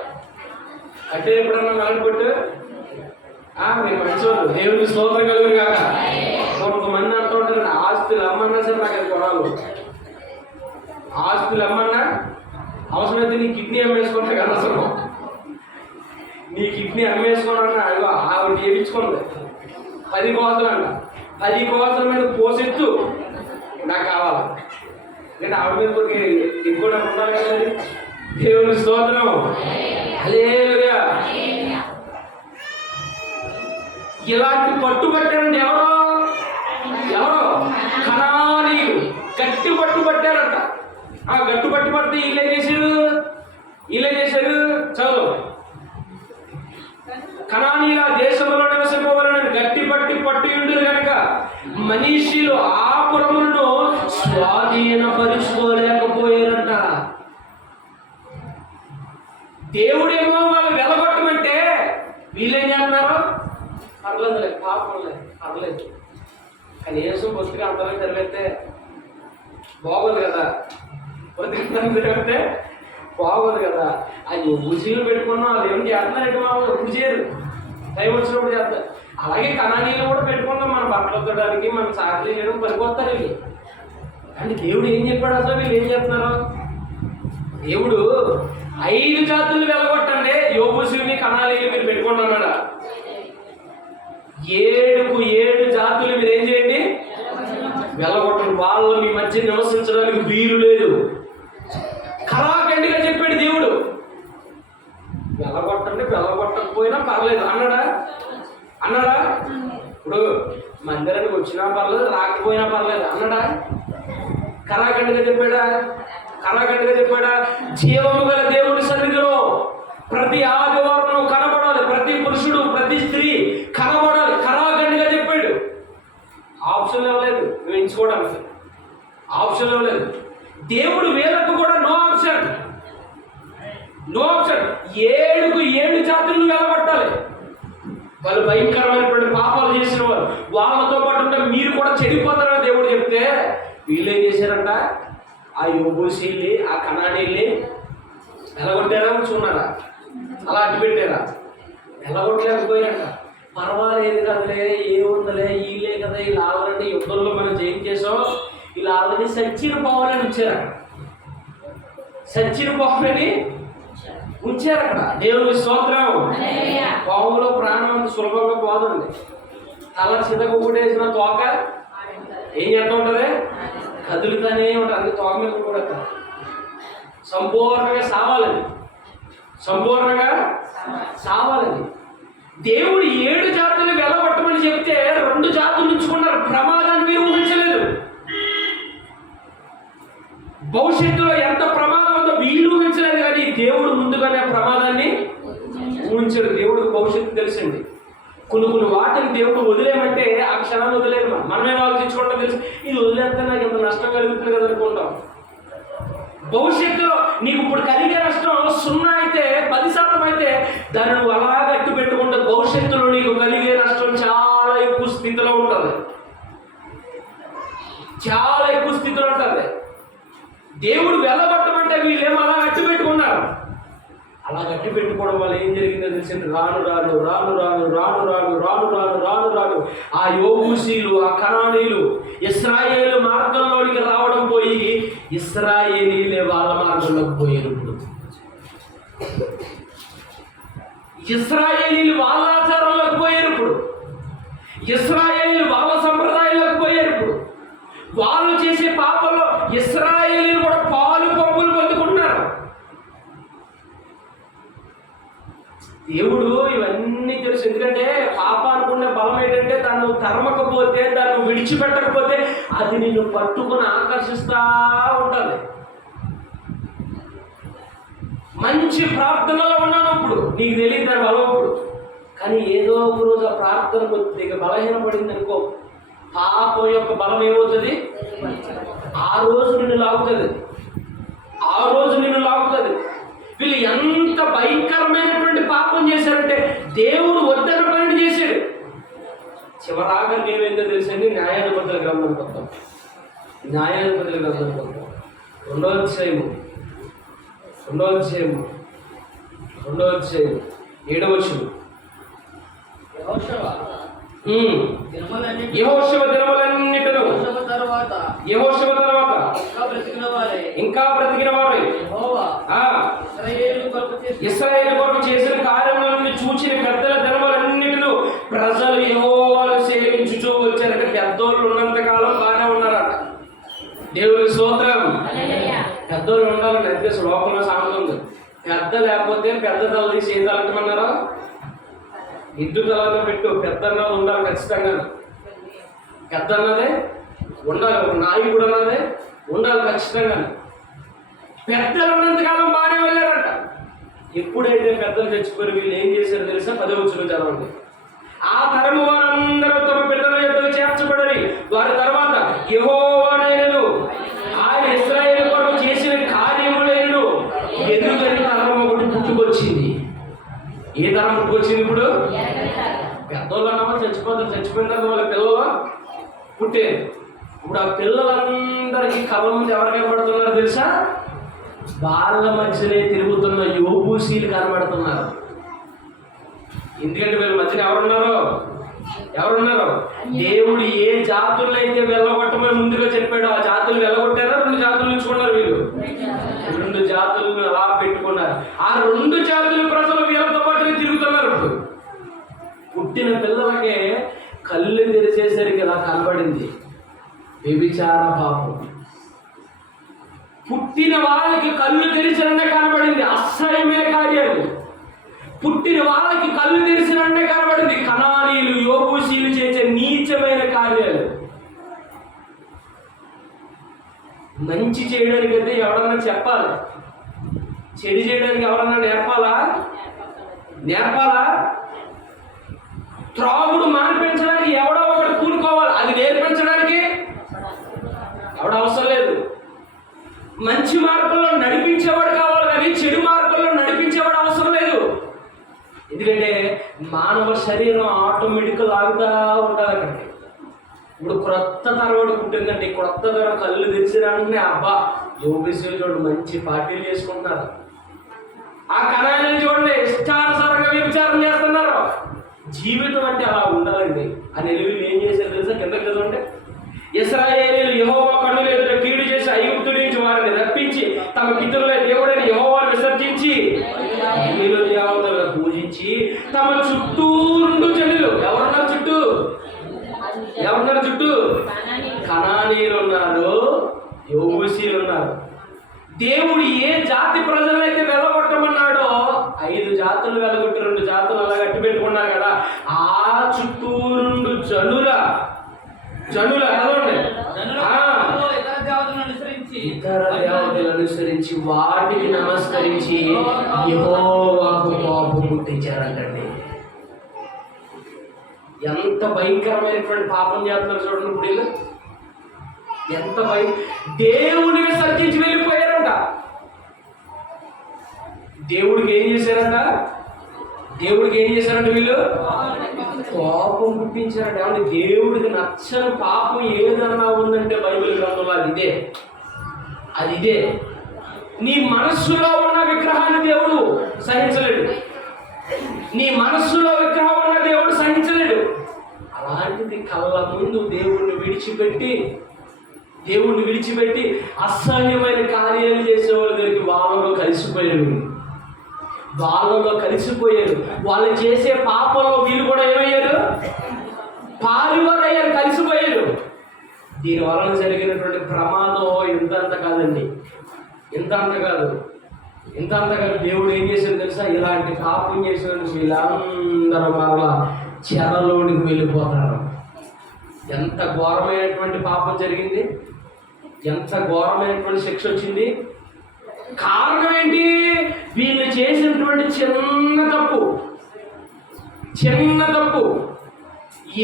అంటే ఎప్పుడన్నా అలాంటి పట్టు మీరు మంచివాళ్ళు. దేవుడికి స్తోత్రం కలుగును కాక. కొంతమంది అంటూ ఉంటారు, ఆస్తులు అమ్మన్నా సరే నాకు అది కొనాలి. ఆస్తులు అమ్మన్నా అవసరమైతే నీ కిడ్నీ అమ్మేసుకుంటే కదా. అసలు నీ కిడ్నీ అమ్మేసుకోనన్నా అయ్యో ఆవిడ చేయించుకోండి 10 కోతలు అంట. 10 కోతల మీద పోసెత్తు నాకు కావాలి. నేను ఆవిడ మీద కొద్దిగా ఎక్కువ ఉండాలి కదా. దేవుని స్తోత్రం. హల్లెలూయా. ఇలాంటి పట్టుబట్టారండి. ఎవరో కనానీయులు గట్టి పట్టుబట్టారంట. ఆ గట్టి పట్టుబడితే వీళ్ళే చేశారు. చదువు. కనానీయుల దేశంలో నివసింపవలనని గట్టి పట్టి ఉండురు కనుక మనీషులు ఆ పురములను స్వాధీనపరుచుకోలేకపోయారంట. దేవుడేమో వాళ్ళు వెలగొట్టమంటే వీళ్ళేం చేస్తున్నారు? పర్లేదులే, పాపంలే, పర్లేదు, కనీసం బొత్తిగా అంతరం జరిగితే బాగోదు కదా. బొత్తిగా జరిగితే బాగోదు కదా. అది ఊసీలు పెట్టుకున్నాం, వాళ్ళు ఏం చేస్తున్నారంటే మనం ఎప్పుడు చేయరు, టైం వచ్చినప్పుడు చేస్తారు. అలాగే కనానీలు కూడా పెట్టుకున్నాం, మన బట్టలు ఉత్తడానికి, మన చాకరీ చేయడం పనికొస్తారు వీళ్ళు. అంటే దేవుడు ఏం చెప్పాడు? అసలు వీళ్ళు ఏం చేస్తున్నారు? దేవుడు 5 జాతులు వెలగొట్టండి, యోబూసీని కనానీయులు మీరు పెట్టుకున్నాడా? 7 జాతులు మీరు ఏం చేయండి? వెళ్ళగొట్టండి. వాళ్ళు మీ మధ్య నివసించడానికి వీలు లేదు. కరాఖండిగా చెప్పాడు దేవుడు. వెళ్ళగొట్టండి, వెళ్ళగొట్టకపోయినా పర్లేదు అన్నాడా? ఇప్పుడు మందిరానికి వచ్చినా పర్లేదు, రాకపోయినా పర్లేదు అన్నాడా? కరాఖండిగా చెప్పాడా? జీవము గల దేవుడి సన్నిధిలో ప్రతి ఆదివారం కనబడాలి, ప్రతి పురుషుడు, ప్రతి స్త్రీ కనబడాలి. కరాఖండిగా చెప్పాడు. ఆప్షన్ ఇవ్వలేదు నువ్వు ఎంచుకోవడానికి. ఆప్షన్ దేవుడు వీళ్ళకు కూడా నో ఆప్షన్. 7 జాతులను వెలగొట్టాలి. వాళ్ళు భయంకరమైనటువంటి పాపాలు చేసిన వారు, వాళ్ళతో పాటు ఉంటే మీరు కూడా చెడిపోతారని దేవుడు చెప్తే వీళ్ళు ఏం చేశారంట? ఆ యోబూసీల్ని, ఆ కనానీల్ని ఎలగొట్టారా? చూన్నారా? అలా అడ్డు పెట్టారా? ఎలగొట్టలేకపోయారంట. పర్వాలేదు కదలే, ఏముందలే, వీళ్ళే కదా, వీళ్ళు ఆల్రెడీ యుద్ధంలో మనం జయించేసాం, వీళ్ళు ఆల్రెడీ సచ్చిన పోవాలని ఉంచారు. సచ్చిన పోవాలని ఉంచారు అక్కడ. దేవుని స్తోత్రం. పావులో ప్రాణం అంత సులభంగా పోదండి. తల చితకు ఊడేసిన తోక ఏం చేస్తూ ఉంటుంది? కదులుతానే ఉంటుంది. అందుకే తోక మీద కూడా సంపూర్ణంగా సావాలని దేవుడు 7 జాతులు వెలగొట్టమని చెప్తే 2 జాతులు ఉంచుకున్నారు. ప్రమాదాన్ని మీరు ఊహించలేదు. భవిష్యత్తులో ఎంత ప్రమాదం ఉందో వీళ్ళు ఊహించలేదు, కానీ దేవుడు ముందుగానే ప్రమాదాన్ని ఊహించాడు. దేవుడికి భవిష్యత్తు తెలిసింది. కొన్ని వాటిని దేవుడు వదిలేమంటే ఆ క్షణాన్ని వదిలేము. మనమే ఆలోచించుకుంటాం, తెలుసు ఇది వదిలేస్తే నాకు ఎంత నష్టం కలుగుతుంది కదా అనుకుంటాం. భవిష్యత్తులో నీకు ఇప్పుడు కలిగే నష్టం 0 అయితే, 10% అయితే దాన్ని నువ్వు అలా గట్టి పెట్టుకుంటే భవిష్యత్తులో నీకు కలిగే నష్టం చాలా ఎక్కువ స్థితిలో ఉంటుంది. దేవుడు వెళ్ళగొట్టమంటే వీళ్ళేమో అలా గట్టి పెట్టుకున్నారు. అలా గట్టి పెట్టుకోవడం వల్ల ఏం జరిగిందో తెలిసింది. రాను ఆ యోబూసీలు, ఆ కనానీలు ఇశ్రాయేలు మార్గంలోనికి రావడం పోయి ఇశ్రాయేలీలే వాళ్ళ మార్గంలోకి పోయారు. ఇప్పుడు ఇశ్రాయేలీలు వాళ్ళ ఆచారంలోకి పోయారు. ఇప్పుడు ఇశ్రాయేలీలు వాళ్ళ సంప్రదాయాల్లోకి పోయారు. ఇప్పుడు వాళ్ళు చేసే పాపంలో ఇశ్రాయేలీలు కూడా పాలు పంపులు పొందుకుంటున్నారు. దేవుడు ఇవన్నీ తెలుసు. ఎందుకంటే పాపానికి ఉన్న బలం ఏంటంటే దాన్ని తరమకపోతే, దాన్ని విడిచిపెట్టకపోతే అది నిన్ను పట్టుకుని ఆకర్షిస్తూ ఉంటుంది. మంచి ప్రార్థనలో ఉన్నాను ఇప్పుడు, నీకు తెలియదు దాని బలం ఇప్పుడు. కానీ ఏదో ఒక రోజు ఆ ప్రార్థన కొద్దిగా బలహీనపడింది అనుకో, పాపం యొక్క బలం ఏమవుతుంది? ఆ రోజు నిన్ను లాగుతుంది. వీళ్ళు ఎంత భయంకరమైనటువంటి పాపం చేశారంటే దేవుడు వద్దన పని చేశాడు. చివరాఖరికి ఏమైందో తెలుసండి? న్యాయాధిపతుల గ్రంథం కొత్తాం. 2వ అధ్యాయము 7వ వచనం. యెహోషువ దినములన్నిటిలో యెహోషువ తర్వాత ఇంకా బ్రతికిన వారే ఇశ్రాయేలు కొరకు చేసిన కార్యములను చూచిన పెద్దల దినములన్నిటిలో ప్రజలు యెహోవాను సేవించుచూ వచ్చారంటే పెద్దోళ్ళు ఉన్నంత కాలం బాగానే ఉన్నారట. దేవుని స్తోత్రం. పెద్దోళ్ళు ఉండాలని అయితే శ్లోకంలో సామెత ఉంది. పెద్ద లేకపోతే పెద్ద తల్లి చేతాలంటమన్నారా? ఇద్దు తలలో పెట్టు, పెద్ద అన్నది ఉండాలి ఖచ్చితంగా. పెద్ద అన్నదే ఉండాలి, ఒక నాయకుడు అన్నదే ఉండాలి ఖచ్చితంగా. పెద్దలు ఉన్నంతకాలం బాగానే వెళ్ళారంట. ఎప్పుడైతే పెద్దలు చచ్చిపోయి వీళ్ళు ఏం చేశారో తెలుసా? 10వ వచనం చదవండి. ఆ తరము వారందరూ తమ పిల్లల యొద్దకు చేర్చబడని వారి తర్వాత యెహోవానైనను ఆయన ఇశ్రాయేలు కొరకు చేసిన కార్యములైనను ఎదుగని తరం ఒకటి పుట్టుకొచ్చింది. ఏ తరం పుట్టుకొచ్చింది? ఇప్పుడు పెద్దోళ్ళు అన్నమా చచ్చిపోయిన తర్వాత వాళ్ళ పిల్లలు పుట్టారు. ఇప్పుడు ఆ పిల్లలందరికీ కళ్ళ ముందు ఎవరు కనబడుతున్నారో తెలుసా? వాళ్ళ మధ్యనే తిరుగుతున్న యోబూసీలు కనబడుతున్నారు. ఎందుకంటే వీళ్ళ మధ్యన ఎవరున్నారు? దేవుడు ఏ జాతులను అయితే వెళ్ళగొట్టమని ముందుగా చెప్పాడు ఆ జాతులు వెళ్ళగొట్టారా? 2 జాతులు ఉంచుకున్నారు. వీళ్ళు 2 జాతులను అలా పెట్టుకున్నారు. ఆ 2 జాతుల ప్రజలు వీళ్ళతో పాటు తిరుగుతున్నారు. ఇప్పుడు పుట్టిన పిల్లలకే కళ్ళు తెరిచేసరికి ఇలా కనబడింది వ్యభిచార పాపం. పుట్టిన వాళ్ళకి కళ్ళు తెరిచినట్టే కనబడింది అసహ్యమైన కార్యాలు. పుట్టిన వాళ్ళకి కళ్ళు తెరిచినట్టే కనబడింది కనానీయులు, యోబూసీలు చేసే నీచమైన కార్యాలు. మంచి చేయడానికి అయితే ఎవరన్నా చెప్పాలి, చెడు చేయడానికి ఎవరన్నా నేర్పాలా? త్రాగుడు మానిపించడానికి ఎవడో ఒకటి కూడుకోవాలి. అది నేర్పించడానికి ఎవడ అవసరం లేదు. మంచి మార్గంలో నడిపించేవాడు కావాలి కానీ చెడు మార్గంలో నడిపించేవాడు అవసరం లేదు. ఎందుకంటే మానవ శరీరం ఆటోమేటిక్గా లాగుతూ ఉంటుంది అక్కడికి. ఇప్పుడు క్రొత్త తరవాడు పుట్టిందండి, క్రొత్త తరం కళ్ళు తెరిచిరానే అబ్బా యోగేశ్వరులు చూడండి మంచి పార్టీలు చేసుకుంటున్నారు, ఆ కణాలను చూడండి ఇష్టానుసారంగా వ్యభిచారం చేస్తున్నారు. జీవితం అంటే అలా ఉండాలండి. ఆ నిలువలు ఏం చేశారు తెలుసా? కిందకి చదవండి. ఇశ్రాయేలీయులు యెహోవా కన్నుల ఎదుట కీడు చేసి ఐగుప్తు నుంచి వారిని రప్పించి తమ పితరుల దేవుడైన యెహోవాను విసర్జించి బయలు దేవతలను పూజించి తమ చుట్టూరు జనులు ఎవరున్నారు చుట్టూ? ఎవరున్నారు చుట్టూ? కనానీయులు ఉన్నారు, యెబూసీయులు ఉన్నారు. దేవుడు ఏ జాతి ప్రజలైతే వెళ్ళగొట్టమన్నాడో 5 జాతులు వెళ్ళగొట్టి 2 జాతులు అలా గట్టి పెట్టుకున్నారు కదా, ఆ చుట్టూరు జనుల చదవండి ఇతర దేవతలను అనుసరించి వాటికి నమస్కరించి యెహోవాకు కోపం పుట్టించారంటండి. ఎంత భయంకరమైనటువంటి పాపం చేస్తున్నారు చూడండి. ఇప్పుడు వీళ్ళు ఎంత దేవుని విసర్జించి వెళ్ళిపోయారంట. దేవుడికి ఏం చేశారంట? వీళ్ళు కోపం పుట్టించారంట. ఏమంటే దేవుడికి నచ్చని పాపం ఏదన్నా ఉందంటే బైబిల్ గ్రంథంలో అది ఇదే. నీ మనస్సులో ఉన్న విగ్రహాన్ని దేవుడు సహించలేడు. నీ మనస్సులో విగ్రహం ఉన్న దేవుడు సహించలేడు. అలాంటిది కళ్ళ ముందు దేవుడిని విడిచిపెట్టి అసహ్యమైన కార్యాలు చేసేవాళ్ళ దగ్గరికి వాళ్ళలో కలిసిపోయారు. వాళ్ళు చేసే పాపంలో వీళ్ళు కూడా ఏమయ్యారు? పాలువారయ్యారు, కలిసిపోయారు. దీని వలన జరిగినటువంటి ప్రమాదం ఇంతంత కాదండి, ఇంతంత కాదు. దేవుడు ఏం చేశాడు తెలుసా? ఇలాంటి పాపం చేసిన వీళ్ళందరూ మరలా చెరలోనికి వెళ్ళిపోతారు. ఎంత ఘోరమైనటువంటి పాపం జరిగింది, ఎంత ఘోరమైనటువంటి శిక్ష వచ్చింది. కారణం ఏంటి? వీళ్ళు చేసినటువంటి చిన్న తప్పు.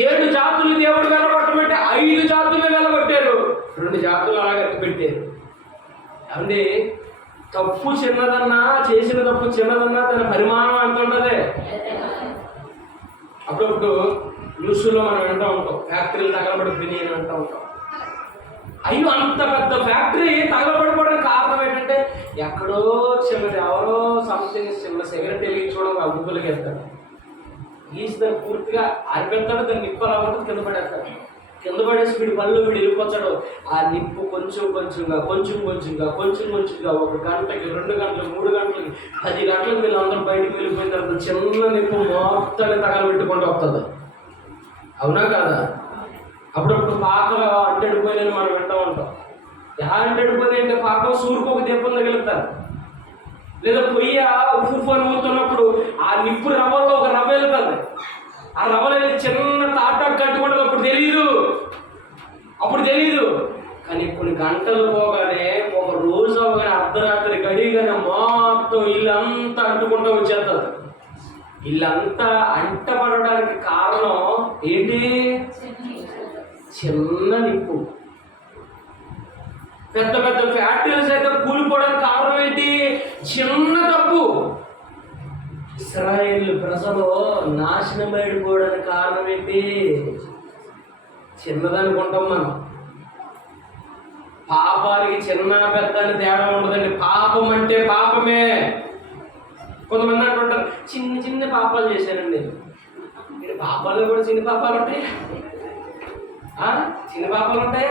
7 జాతులు దేవుడు వెలగొట్టమంటే 5 జాతులు వెలగొట్టారు, 2 జాతులు అలాగే పెట్టారు. అంటే తప్పు చిన్నదన్నా, చేసిన తప్పు చిన్నదన్నా తన పరిమాణం ఎంత ఉండదే. అప్పుడప్పుడు న్యూస్లో మనం వింటూ ఉంటాం, ఫ్యాక్టరీలు తగలబడిపోయినాయి అని అంటూ ఉంటాం. అయ్యో అంత పెద్ద ఫ్యాక్టరీ తగలబడిపోవడానికి కారణం ఏంటంటే ఎక్కడో ఎవరో సంథింగ్ చిన్న సిగరెట్ వెలిగించుకోవడం అగ్గుపులకి వేస్తాడు. దాన్ని పూర్తిగా ఆరిపెడతాడు, దాన్ని నిప్పు అలా ఉంటుంది, కింద పడేసి వీడి పనులు వెళ్ళిపోతాడు. ఆ నిప్పు కొంచెం కొంచెంగా 1 గంటకి 2 గంటలకు 3 గంటలకి 10 గంటలకు వీళ్ళందరూ బయటకు వెళ్ళిపోయిన తర్వాత చిన్న నిప్పు మొత్తాన్ని తగలబెట్టుకుంటూ వస్తుంది. అవునా కాదా? అప్పుడప్పుడు పాకలు అంటెడిపోయినని మనం వింటూ ఉంటాం. ఎలా అంటెడిపోయినాయి అంటే పాకం సూర్యుకు ఒక దీపం తగిలుతారు, లేదా పొయ్యి ఉప్పు అని ఊరుతున్నప్పుడు ఆ నిప్పు రవ్వలో ఒక రవ్వ వెళ్తుంది. ఆ రవ్వలో చిన్న తాటాకు కట్టుకుంటుంది. అప్పుడు తెలీదు. కానీ కొన్ని గంటలు పోగానే, ఒక రోజు అవగానే, అర్ధరాత్రి గడిగానే మొత్తం ఇల్లంతా అంటుకుంటూ వచ్చేస్తుంది. ఇల్లంతా అంటపడడానికి కారణం ఏంటి? చిన్న నిప్పు. పెద్ద పెద్ద ఫ్యాక్టరీస్ అయితే కూలిపోవడానికి కారణం ఏంటి? చిన్న తప్పు. ఇశ్రాయేలు ప్రజలు నాశనం అయిపోవడానికి కారణం ఏంటి? చిన్నదనుకుంటాం మనం. పాపానికి చిన్న పెద్ద అని తేడా ఉండదండి. పాపం అంటే పాపమే. కొంతమంది అంటుంటారు చిన్న పాపాలు చేశానండి. ఇక్కడ పాపాలు కూడా చిన్న పాపాలు ఉంటాయి,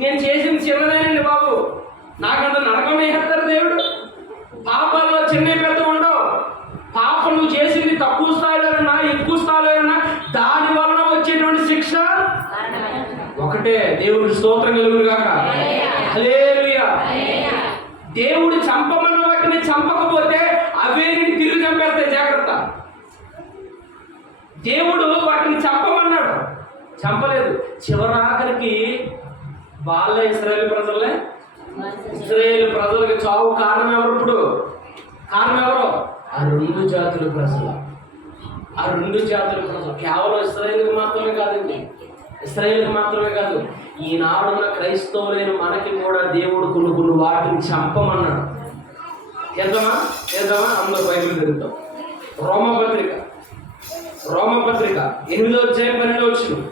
నేను చేసింది చిన్నదేనండి బాబు, నాకంత నరకం వేస్తారు దేవుడు. పాపాల్లో చిన్న పెద్ద ఉండవు. పాపం నువ్వు చేసింది తక్కువ స్థాయిలోనైనా ఎక్కువ స్థాయిలోనైనా దాని వలన వచ్చేటువంటి శిక్ష ఒకటే. దేవుడి స్తోత్రం కలుగును గాక. హల్లెలూయా. దేవుడు చంపమన్న వాటిని చంపకపోతే అవే నేను తిరిగి చంపేస్తాయి, జాగ్రత్త. దేవుడు వాటిని చంపమన్నాడు, చంపలేదు. చివరాఖరికి వాళ్ళ ఇశ్రాయేలు ప్రజలకి చావు కారణం ఎవరు? ఇప్పుడు కారణం ఎవరు? ఆ 2 జాతుల ప్రజలు. కేవలం ఇశ్రాయేలుకి మాత్రమే కాదండి, ఇశ్రాయేలుకి మాత్రమే కాదు, ఈనాడున్న క్రైస్తవులైన మనకి కూడా దేవుడు కొన్ని వాటిని చంపమన్నాడు. చేద్దామా అందరూ బైబిల్ తిరుగుతాం. రోమపత్రిక 8వ అధ్యాయం 12వ వచనం.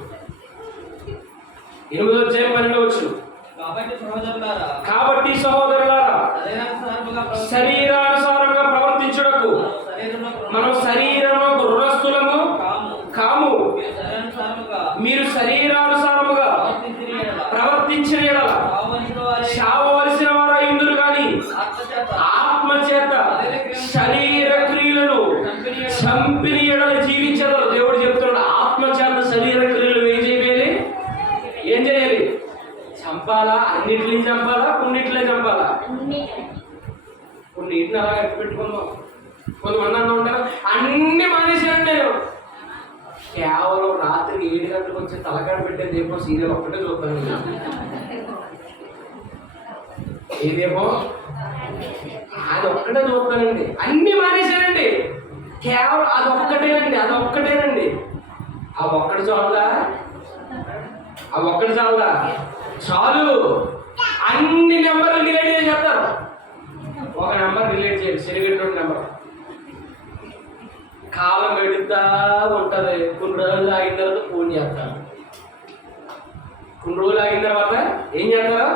కాబట్టి సహోదరులారా శరీరానుసారంగా ప్రవర్తించుటకు మనం శరీరంలో రుణస్థులము కాము. మీరు శరీరానుసారముగా ప్రవర్తించిన యెడల చావవలసిన వారు అయ్యుందురు గాని ఆత్మ చేత శరీర క్రియలను చంపిన యెడల జీవించగలరు. దేవుడు చెప్తున్నాడు, ఆత్మ చేత శరీర క్రియలు ఏం చేయాలి? చంపాలా? అన్నిటిని చంపాలా? కొన్నిటినే చంపాలా? కొన్నిటిని అలా ఎట్టు పెట్టుకుందాం. కొంతమంది అన్న ఉంటారు, అన్ని మానేశాను నేను, కేవలం రాత్రి 7 గంటలకు వచ్చి తలకాడ పెట్టే దీపం సీరియల్ ఒక్కటే చూస్తాను. ఏ దీపం? అది ఒక్కటే చూస్తానండి. అన్ని మానేశానండి, కేవలం అదొక్కటేనండి. ఆ ఒక్కటి చాలదా? చాలు. అన్ని నెంబర్లు రిలేట్ చేసి చెప్తారు. ఒక నెంబర్ రిలేట్ చేయండి, సరిగెట్టు నెంబర్. కాలం గడుపుతా ఉంటుంది. కొన్ని రోజులు ఆగిన తర్వాత ఫోన్ చేస్తారు. కొన్ని రోజులు ఆగిన తర్వాత ఏం చేస్తారు?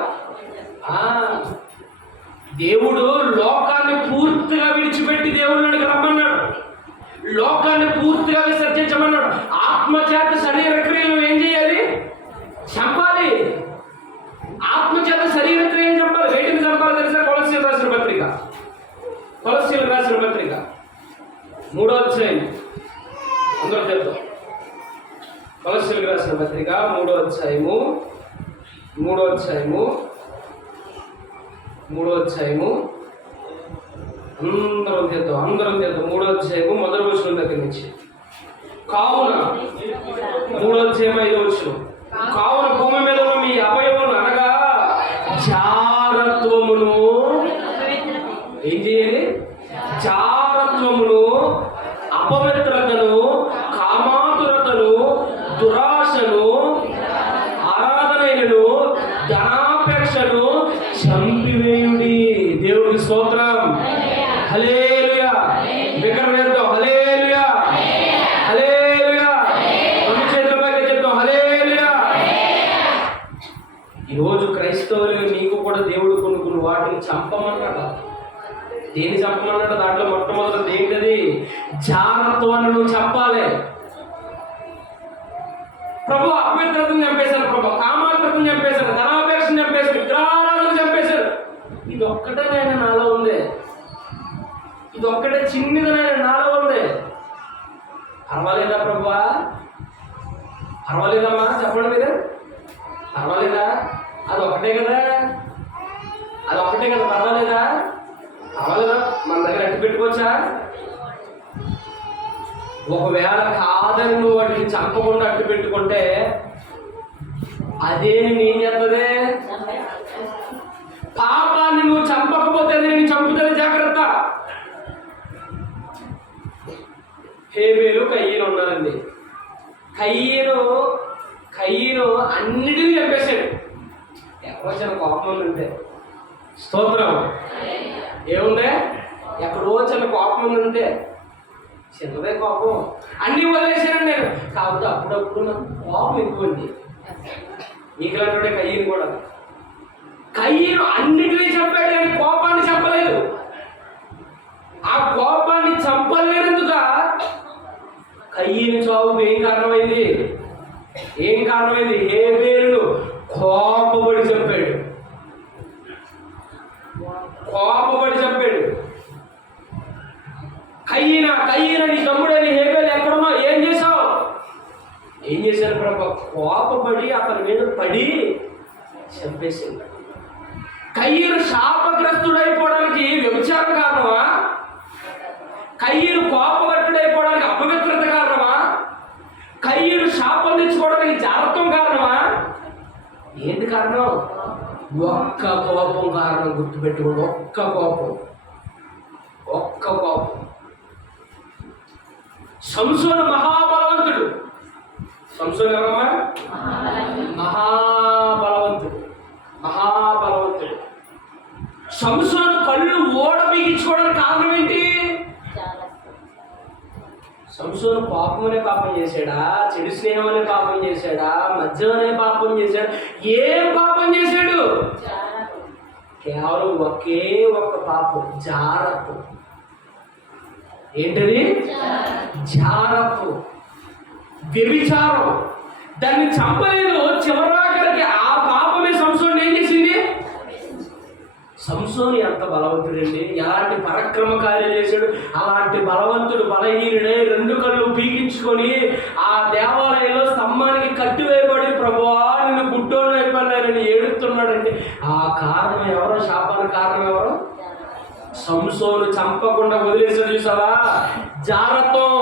దేవుడు లోకాన్ని పూర్తిగా విడిచిపెట్టి దేవుళ్ళని రమ్మన్నాడు. లోకాన్ని పూర్తిగా విసర్జించమన్నాడు. ఆత్మచేత శరీర క్రియలు ఏం చేయాలి? చంపాలి. ఆత్మచేత శరీర క్రియలు చంపాలి. వేటిని చంపాలి తెలుసా? కొలస్సీయులకు రాసిన పత్రిక 3వ అధ్యాయం. అందరూ చెప్తాం. కొలస్సీయులకు రాసిన పత్రిక 3వ అధ్యాయము. అందరం చేద్దాం. 3వ అధ్యాయము మొదటి వచనం దగ్గర నుంచి. కావున 3వ అధ్యాయం 5వ వచనం. కావున భూమి మీద ఉన్న మీ అవయవములు అనగా జారత్వమును ఏం చేయాలి? జారత్వమును, అపవిత్రతను, కామాతురతను, దురాశను, ఆరాధనలను, ధనాపేక్షను చంపివేయుడి. దేవుడికి స్తోత్రం. హల్లెలూయా. వికరవేద్దాం. హల్లెలూయా. రెండు చేతుల పైకి చెప్తాం. హల్లెలూయా. ఈరోజు క్రైస్తవులు నీకు కూడా దేవుడు కొన్ని వాటిని చంపమన్నాడు. దేని చంపమన్నాడు? దాంట్లో మొట్టమొదటి ఏంటది? జాగ్రత్తను నువ్వు చంపాలి. ప్రభు అపవిత్రతను చంపేశారు, ప్రభు కామాత్రతను చంపేశారు, ధనాపేక్షను చంపేశారు, విగ్రహాలను చంపేశారు. ఇది ఒక్కటే నేను నాలో ఉంది. ఇది ఒక్కటే చిన్నది నేను నాలో ఉంది. పర్వాలేదా ప్రభు? పర్వాలేదమ్మా? చెప్పండి మీరు. పర్వాలేదా? అదొక్కటే కదా. పర్వాలేదా? మన దగ్గర అట్టు పెట్టుకోవచ్చా? ఒకవేళ కాదని నువ్వు వాటిని చంపకుండా అట్టు పెట్టుకుంటే అదే నేను చేస్తుంది? పాపాన్ని నువ్వు చంపకపోతే నేను చంపుతుంది. జాగ్రత్త. హేబేలు కయ్యను ఉన్నారండి. కయ్యను అన్నిటినీ చంపేశాడు. ఎవరో చిన్న కోపం ఉందంటే. స్తోత్రం. ఏముందే? ఎక్కడో చిన్న కోపం ఉందంటే, చిన్నదే కోపం, అన్నీ వదిలేశానండి నేను. కాకపోతే అప్పుడప్పుడు నాకు కోపం ఎక్కువండి. నీకులాంటి కయ్యను కూడా. కయ్యను అన్నిటినీ చంపాడు కానీ కోపాన్ని చంపలేదు. ఆ కోపాన్ని చంపలేనందుక కయ్యను చావుకు ఏం కారణమైంది? హేబేలును కోపపడి చంపాడు. కయ్యన నీ తమ్ముడని హేబేలు ఎక్కడున్నా? ఏం చేశాను ప్రభు? కోపపడి అతని మీద పడి చంపేసింది. కయ్యను శాపగ్రస్తుడైపోవడానికి వ్యభిచారం కారణమా? కయ్యను కోపగట్టుడైపోవడానికి అపవిత్రత కారణమా? కయ్యను శాపం తెచ్చుకోవడానికి జాగ్రత్తం కారణమా? ఏంటి కారణం? ఒక్క కోపం కారణం. గుర్తుపెట్టుకోండి. ఒక్క కోపం. సంసోను మహాబలవంతుడు. సంసోను ఎవరమ్మా? మహాబలవంతుడు. సంసోను కళ్ళు ఓడ బిగించుకోవడానికి కారణం ఏంటి? సంసోను పాపం అనే పాపం చేశాడా, చెడు స్నేహం అనే పాపం చేశాడా, మద్యం అనే పాపం చేశాడా? ఏం పాపం చేశాడు? కేవలం ఒకే ఒక్క పాపం, జారత్వం. ఏంటది? జారత్వం, వ్యభిచారం. దాన్ని చంపలేదు. చివరాఖరికి ఆ పాపమే సంసోను ఏం చేసింది? సంసోను ఎంత బలవంతుడండి, ఎలాంటి పరాక్రమ కార్యాలు చేశాడు. అలాంటి బలవంతుడు బలహీనుడే 2 కళ్ళు పీకించుకొని ఆ దేవాలయంలో స్తంభానికి కట్టివేయబడి ప్రభువా నిన్ను గుడ్డోడు అయిపోయినారని ఏడుస్తున్నాడండి. ఆ కారణం ఎవరో? శాపానికి కారణం ఎవరో? సంసోను చంపకుండా వదిలేసాడు. చూసావా? జాగ్రత్తం.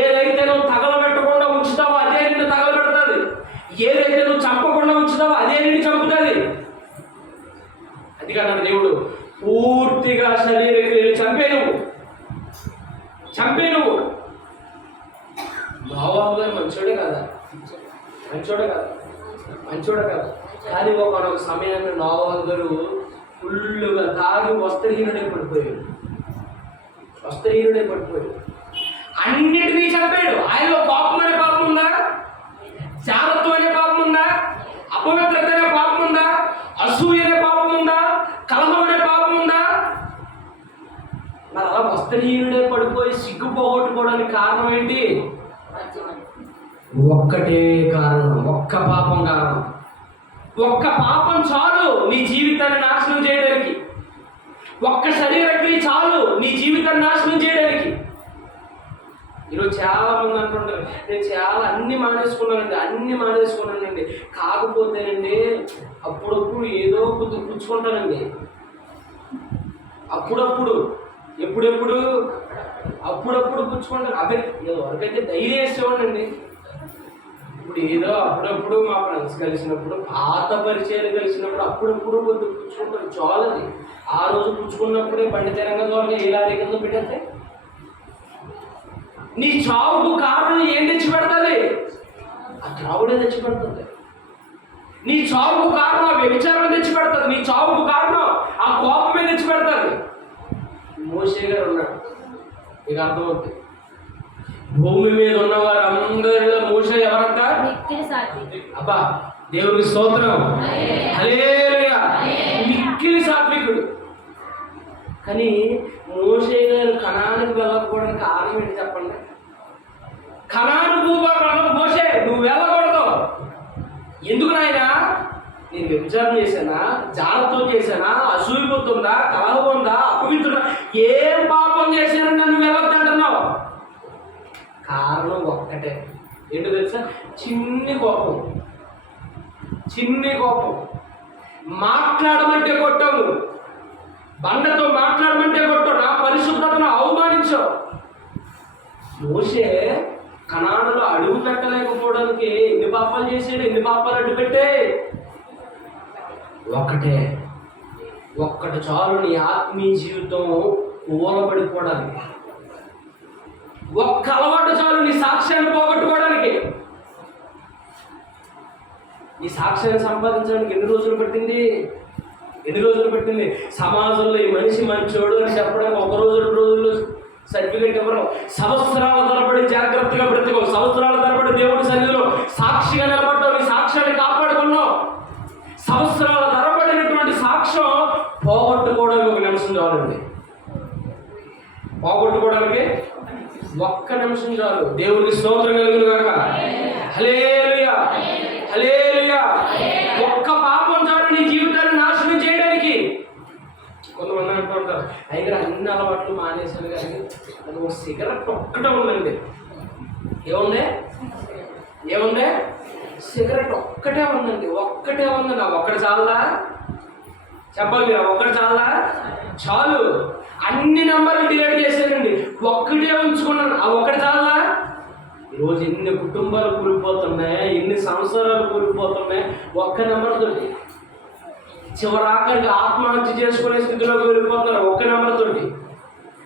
ఏదైతే నువ్వు తగలబెట్టకుండా ఉంచుతావో అదే నిన్ను తగలబెడుతుంది. ఏదైతే నువ్వు చంపకుండా ఉంచుతావో అదే నిన్ను చంపుతుంది. అది కాదు దేవుడు పూర్తిగా శరీర క్రియలు చంపే నువ్వు. నోవాహు గారు మంచోడే కదా, మంచోడే కదా. కానీ ఒక సమయాన్ని నోవాహు గారు ఫుల్లుగా తాగి వస్త్రహీనుడే పడిపోయాడు. అన్నిటినీ చంపాడు. ఆయనలో పాపం అనే పాపం ఉందా? జాగ్రత్తం అనే పాపం ఉందా? అపవిత్రత అనే పాపం ఉందా? అసూయ అనే పాపం ఉందా? కలహం అనే పాపం ఉందా? మరి అలా వస్త్రహీనుడే పడిపోయి సిగ్గు పోగొట్టుకోవడానికి కారణం ఏంటి? ఒక్కటే కారణం, ఒక్క పాపం కారణం. ఒక్క పాపం చాలు నీ జీవితాన్ని నాశనం చేయడానికి. ఒక్క శరీరక్రియ చాలు నీ జీవితాన్ని నాశనం చేయడానికి. ఈరోజు చాలా మంది అంటుంటారు, నేను చాలా అన్ని మానేసుకున్నానండి. కాకపోతేనండి అప్పుడప్పుడు ఏదో కొద్ది పుచ్చుకుంటానండి. అప్పుడప్పుడు పుచ్చుకుంటాను. అదే వరకైతే ధైర్యం వేసేవాడండి. ఇప్పుడు ఏదో అప్పుడప్పుడు మా ఫ్రెండ్స్ కలిసినప్పుడు, పాత పరిచయాలు కలిసినప్పుడు అప్పుడప్పుడు కొద్ది పుచ్చుకుంటాను. చాలది. ఆ రోజు పుచ్చుకున్నప్పుడే పండితరంగా ద్వారా ఏ లారీ కింద పెట్టేస్తే నీ చావుకు కారణం ఏం తెచ్చి పెడతాది? ఆ త్రావుడే తెచ్చి పెడుతుంది. నీ చావుకు కారణం ఆ వ్యభిచారం తెచ్చి పెడతాది. నీ చావుకు కారణం ఆ కోపమే తెచ్చి పెడతాది. మోషే గారు ఉన్నాడు, మీకు అర్థమవుతుంది. భూమి మీద ఉన్నవారు అందరిలో మోషే ఎవరంట? అబ్బా దేవుడికి స్తోత్రం, హల్లెలూయా. మిక్కిలి సాత్వికుడు. కానీ మోషే గారు కనానికి వెళ్ళకపోవడానికి కారణం ఏంటి చెప్పండి? కనాను భూభాగంలో మోషే నువ్వు వెళ్ళకూడదు. ఎందుకు నాయనా? నేను వ్యభిచారం చేశానా, జాగ్రత్త చేశానా, అసూయపోతుందా, కలహం ఉందా, అపవిత్రుడా, ఏం పాపం చేశానని నన్ను వెళ్ళొద్దంటున్నావు? కారణం ఒక్కటే. ఏంటో తెలుసా? చిన్ని కోపం. మాట్లాడమంటే కొట్టావు, బండతో మాట్లాడమంటే కొట్టావు, నా పరిశుద్ధతను అవమానించావు. మోషే కనానులో అడుగు పెట్టలేకపోవడానికి ఎన్ని పాపాలు చేసాడు? ఎన్ని పాపాలు అడ్డు పెట్టే? ఒక్కటి చాలు నీ ఆత్మీయ జీవితం కూలబడిపోవడానికి. ఒక్క అలవాటు చాలు నీ సాక్ష్యాన్ని పోగొట్టుకోవడానికి. నీ సాక్ష్యాన్ని సంపాదించడానికి ఎన్ని రోజులు పెట్టింది? సమాజంలో ఈ మనిషి మంచోడు అని చెప్పడానికి 1 రోజు 2 రోజులు సర్టిఫికేట్ ఇవ్వరు. సంవత్సరాల తరబడి జాగ్రత్తగా బ్రతికో, సంవత్సరాల తరబడి దేవుడి సన్నిధిలో సాక్షిగా నిలబడ్డావు, నీ సాక్ష్యాన్ని కాపాడుకున్నావు. సంవత్సరాల తరబడినటువంటి సాక్ష్యం పోగొట్టుకోవడానికి 1 నిమిషం చాలండి. పోగొట్టుకోవడానికి 1 నిమిషం చాలు. దేవుడికి స్తోత్రం కలుగును గాక. హల్లెలూయా, హల్లెలూయా. ఒక్క పాపం చాలు నీ జీవితాన్ని నాశనం చేయడానికి. కొంతమంది అంటూ ఉంటారు, అయితే అన్ని అలవాట్లు మానేశాను కానీ అది ఒక సిగరెట్ ఒక్కటే ఉందండి. ఏముంది? సిగరెట్ ఒక్కటే ఉందండి. ఒక్కటి చాలదా? చెప్పాలి మీరు, ఒక్కటి చాలదా? చాలు. అన్ని నెంబర్లు డిలీట్ చేశానండి, ఒక్కటే ఉంచుకున్నాను. ఆ ఒక్కటి చాలదా? ఈరోజు ఎన్ని కుటుంబాలు కూలిపోతున్నాయి, ఎన్ని సంవత్సరాలు కూలిపోతున్నాయి 1 నెంబర్ తోటి. చివరాఖరికి ఆత్మహత్య చేసుకునే స్థితిలోకి వెళ్ళిపోతున్నారు 1 నెంబర్ తోటి.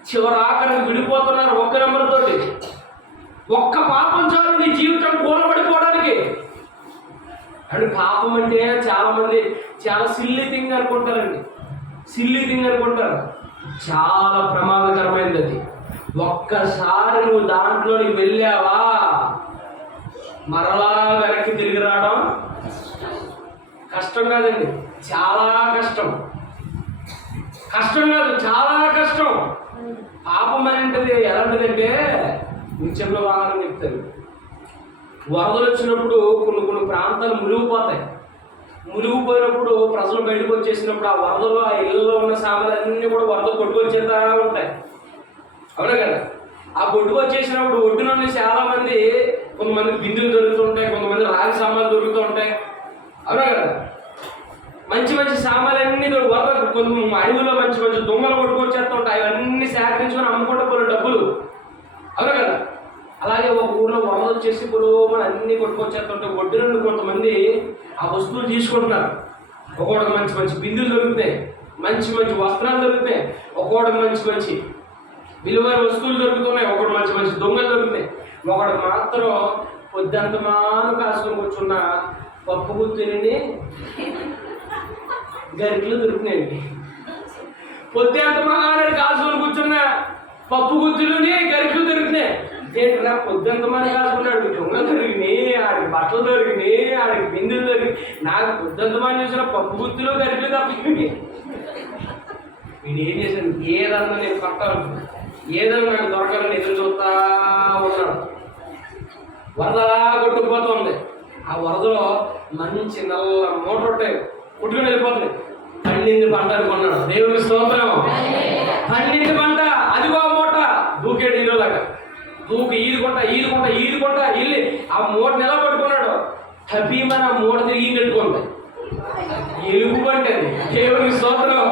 చివరాఖరికి విడిపోతున్నారు 1 నెంబర్ తోటి. ఒక్క పాపం చాలు నీ జీవితం కూలబడిపోవడానికి. అంటే పాపం అంటే చాలా మంది చాలా సిల్లీ థింగ్ అనుకుంటారండి. సిల్లీ థింగ్ అనుకుంటారు. చాలా ప్రమాదకరమైనది అది. ఒక్కసారి నువ్వు దాంట్లోకి వెళ్ళావా మరలా వెనక్కి తిరిగి రావడం కష్టం కాదండి, చాలా కష్టం. కష్టం కాదు, చాలా కష్టం. పాపం అనేంటిది ఎలాంటిదంటే నిత్యంలో వాహనం చెప్తారు. వరదలు వచ్చినప్పుడు కొన్ని ప్రాంతాలు మునిగిపోతాయి. మునిగిపోయినప్పుడు ప్రజలు బయటకు వచ్చేసినప్పుడు ఆ వరదలు ఆ ఇళ్ళలో ఉన్న సామాన్లన్నీ కూడా వరద కొట్టుకొచ్చేస్తా ఉంటాయి. అవునా కదా? ఆ కొట్టుకొచ్చేసినప్పుడు ఒడ్డున చాలా మంది, కొంతమంది బిందులు దొరుకుతుంటాయి, కొంతమంది రాగి సామాన్లు దొరుకుతూ ఉంటాయి. అవునా కదా? మంచి మంచి సామాన్లన్నీ వరద కొంచెం అడవిలో మంచి మంచి దొంగలు కొట్టుకొచ్చేస్తూ ఉంటాయి. అవన్నీ సేకరించుకొని అమ్ముకుంటే కొన్ని డబ్బులు. అవునా కదా? అలాగే ఒక ఊర్లో వరద వచ్చేసి మన అన్ని కొట్టుకొచ్చేస్తుంటే ఒడ్డు నుండి కొంతమంది ఆ వస్తువులు తీసుకుంటున్నారు. ఒక్కొక్కటి మంచి మంచి బిందులు దొరుకుతాయి, మంచి మంచి వస్త్రాలు దొరుకుతాయి, ఒక్కొక్కటి మంచి మంచి విలువైన వస్తువులు దొరుకుతున్నాయి, ఒకటి మంచి మంచి దొంగలు దొరుకుతాయి. ఒకడు మాత్రం పొద్దంతమాను కాసుకొని కూర్చున్న పప్పు గుత్తిని గరిటలు దొరుకుతున్నాయండి. పొద్దంతమాను కాసుకొని కూర్చున్న పప్పు గుత్తులుని గరిటలు దొరుకుతున్నాయి. ఏంటరా పొద్దుంతమని కాసుకున్నాడు, దొంగలు దొరికినాయి, ఆడికి బట్టలు దొరికినాయి, ఆడికి బిందులు దొరికి, నాకు పొద్దుంతమని చూసిన పప్పు గుత్తులు గరిటలు తప్పింది. వీడు ఏం చేశాను, ఏదన్నా నేను పట్టాను, ఏదన్నా నాకు దొరకాలని ఎదురు చూస్తా ఉన్నాడు. వరదలా కొట్టుకుపోతుంది. ఆ వరదలో మంచి నల్ల మూట ఉంటాయి, పుట్టుకొని వెళ్ళిపోతుంది. పండింది పంట అనుకున్నాడు. దేవుని స్తోత్రం. పండింది పంట, అదిగో మూట. దూకేడు హీరోలాగా దూకి ఈదుకుంటా వెళ్ళి ఆ మూటని ఎలా పట్టుకున్నాడు. హబీమన్ ఆ మూట తిరిగి పెట్టుకుంది. ఎలుగుబంటి అది. దేవుని స్తోత్రం.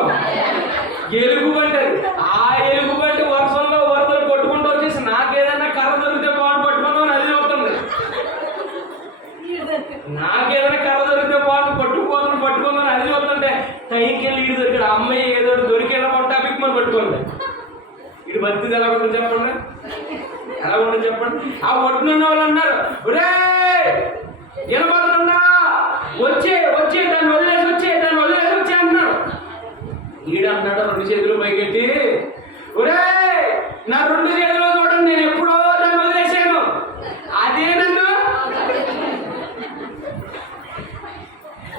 ఎలుగుబంటి అది. ఆ ఎలుగుబంటి వర్షంలో వరదలు కొట్టుకుంటూ వచ్చేసి నాకేదన్నా కర్ర దొరికితే బాగుండు పట్టుకుందాం అని అది చెప్తుంది. నాకేదైనా కర్ర దొరికితే బాగుండు పట్టుకుందాం అది చెప్తుంటే టైంకి వెళ్ళి ఈడు దొరికాడు. ఆ అమ్మాయి ఏదో దొరికేలా టాపిక్ మనం పట్టుకోండి. ఇటు బతిది ఎలా ఉంటుంది చెప్పండి, ఎలా ఉంటుంది చెప్పండి. ఆ ఒడ్డునున్న వాళ్ళు అన్నారు, ఒరే వినపడుతుందా, వచ్చే దాన్ని వదిలేసి వచ్చే అంటున్నాడు. ఈడు అన్నాడు రెండు చేతులు పైకెట్టి, ఒరే నా రెండు చేతులు చూడండి, నేను ఎప్పుడో దాన్ని వదిలేసాను, అదే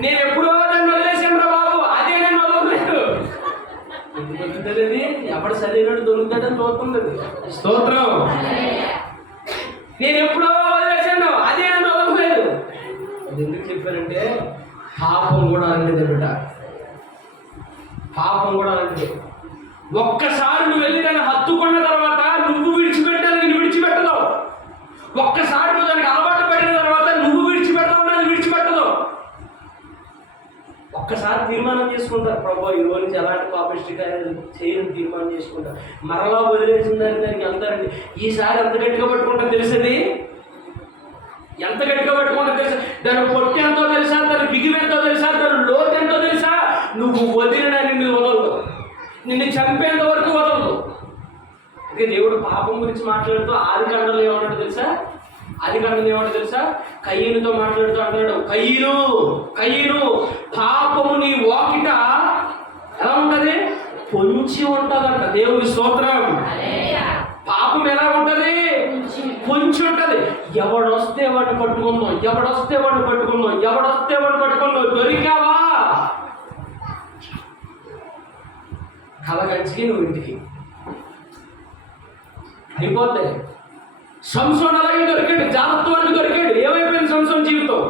నేను ఎప్పుడో దాన్ని వదిలేసాను రా బాబు, అదే నన్ను వదలలేదు. ఎందుకు వదులుతుంది? ఎవడు సరైన దొరుకుతాడని చూస్తుంది. స్తోత్రం. నేను ఎప్పుడో వదిలేసాను, అదే నన్ను వదలలేదు. అది ఎందుకు చెప్పానంటే పాపం కూడా అనేది బిడ్డ, పాపం కూడా అనేది. ఒక్కసారి నువ్వు వెళ్ళి దాన్ని హత్తుకున్న తర్వాత నువ్వు విడిచిపెట్టాలి, నేను విడిచిపెట్టదు. ఒక్కసారి నువ్వు దానికి అలవాటు పడిన తర్వాత నువ్వు విడిచిపెడతావు, అది విడిచిపెట్టదు. ఒక్కసారి తీర్మానం చేసుకుంటారు, ప్రభు ఈ రోజు నుంచి ఎలాంటి పాపిష్టికార్యాలు చేయని తీర్మానం చేసుకుంటారు. మరలా వదిలేసిందని దానికి అంటారండి. ఈసారి ఎంత గట్టిగా పట్టుకుంటా తెలిసేది, ఎంత గట్టిగా పట్టుకుంటా తెలుసా, దాని పొట్టి ఎంతో తెలుసా, దాని బిగివి ఎంతో తెలుసా, దాని లోతు ఎంతో తెలుసా. నువ్వు వదిలిన నిన్ను వదలదు, నిన్ను చంపేంత వరకు వదలదు. అందుకే దేవుడు పాపం గురించి మాట్లాడుతూ ఆదికాండంలో ఏమన్నాడు తెలుసా, కయ్యనుతో మాట్లాడుతూ అంటాడు, కయ్యను పాపము నీ వాకిట ఎలా ఉంటది, పొంచి ఉంటదంట. దేవుని స్తోత్రం. పాపం ఎలా ఉంటది, పొంచి ఉంటది. ఎవడొస్తే వాడిని పట్టుకుందాం, దొరికావా కలగంచికి నువ్వు ఇంటికి అయిపోతే. సంసోన్ అలాగే దొరికాడు, జాగ్రత్తవానికి దొరికాడు. ఏమైపోయింది సంసోన్ జీవితం?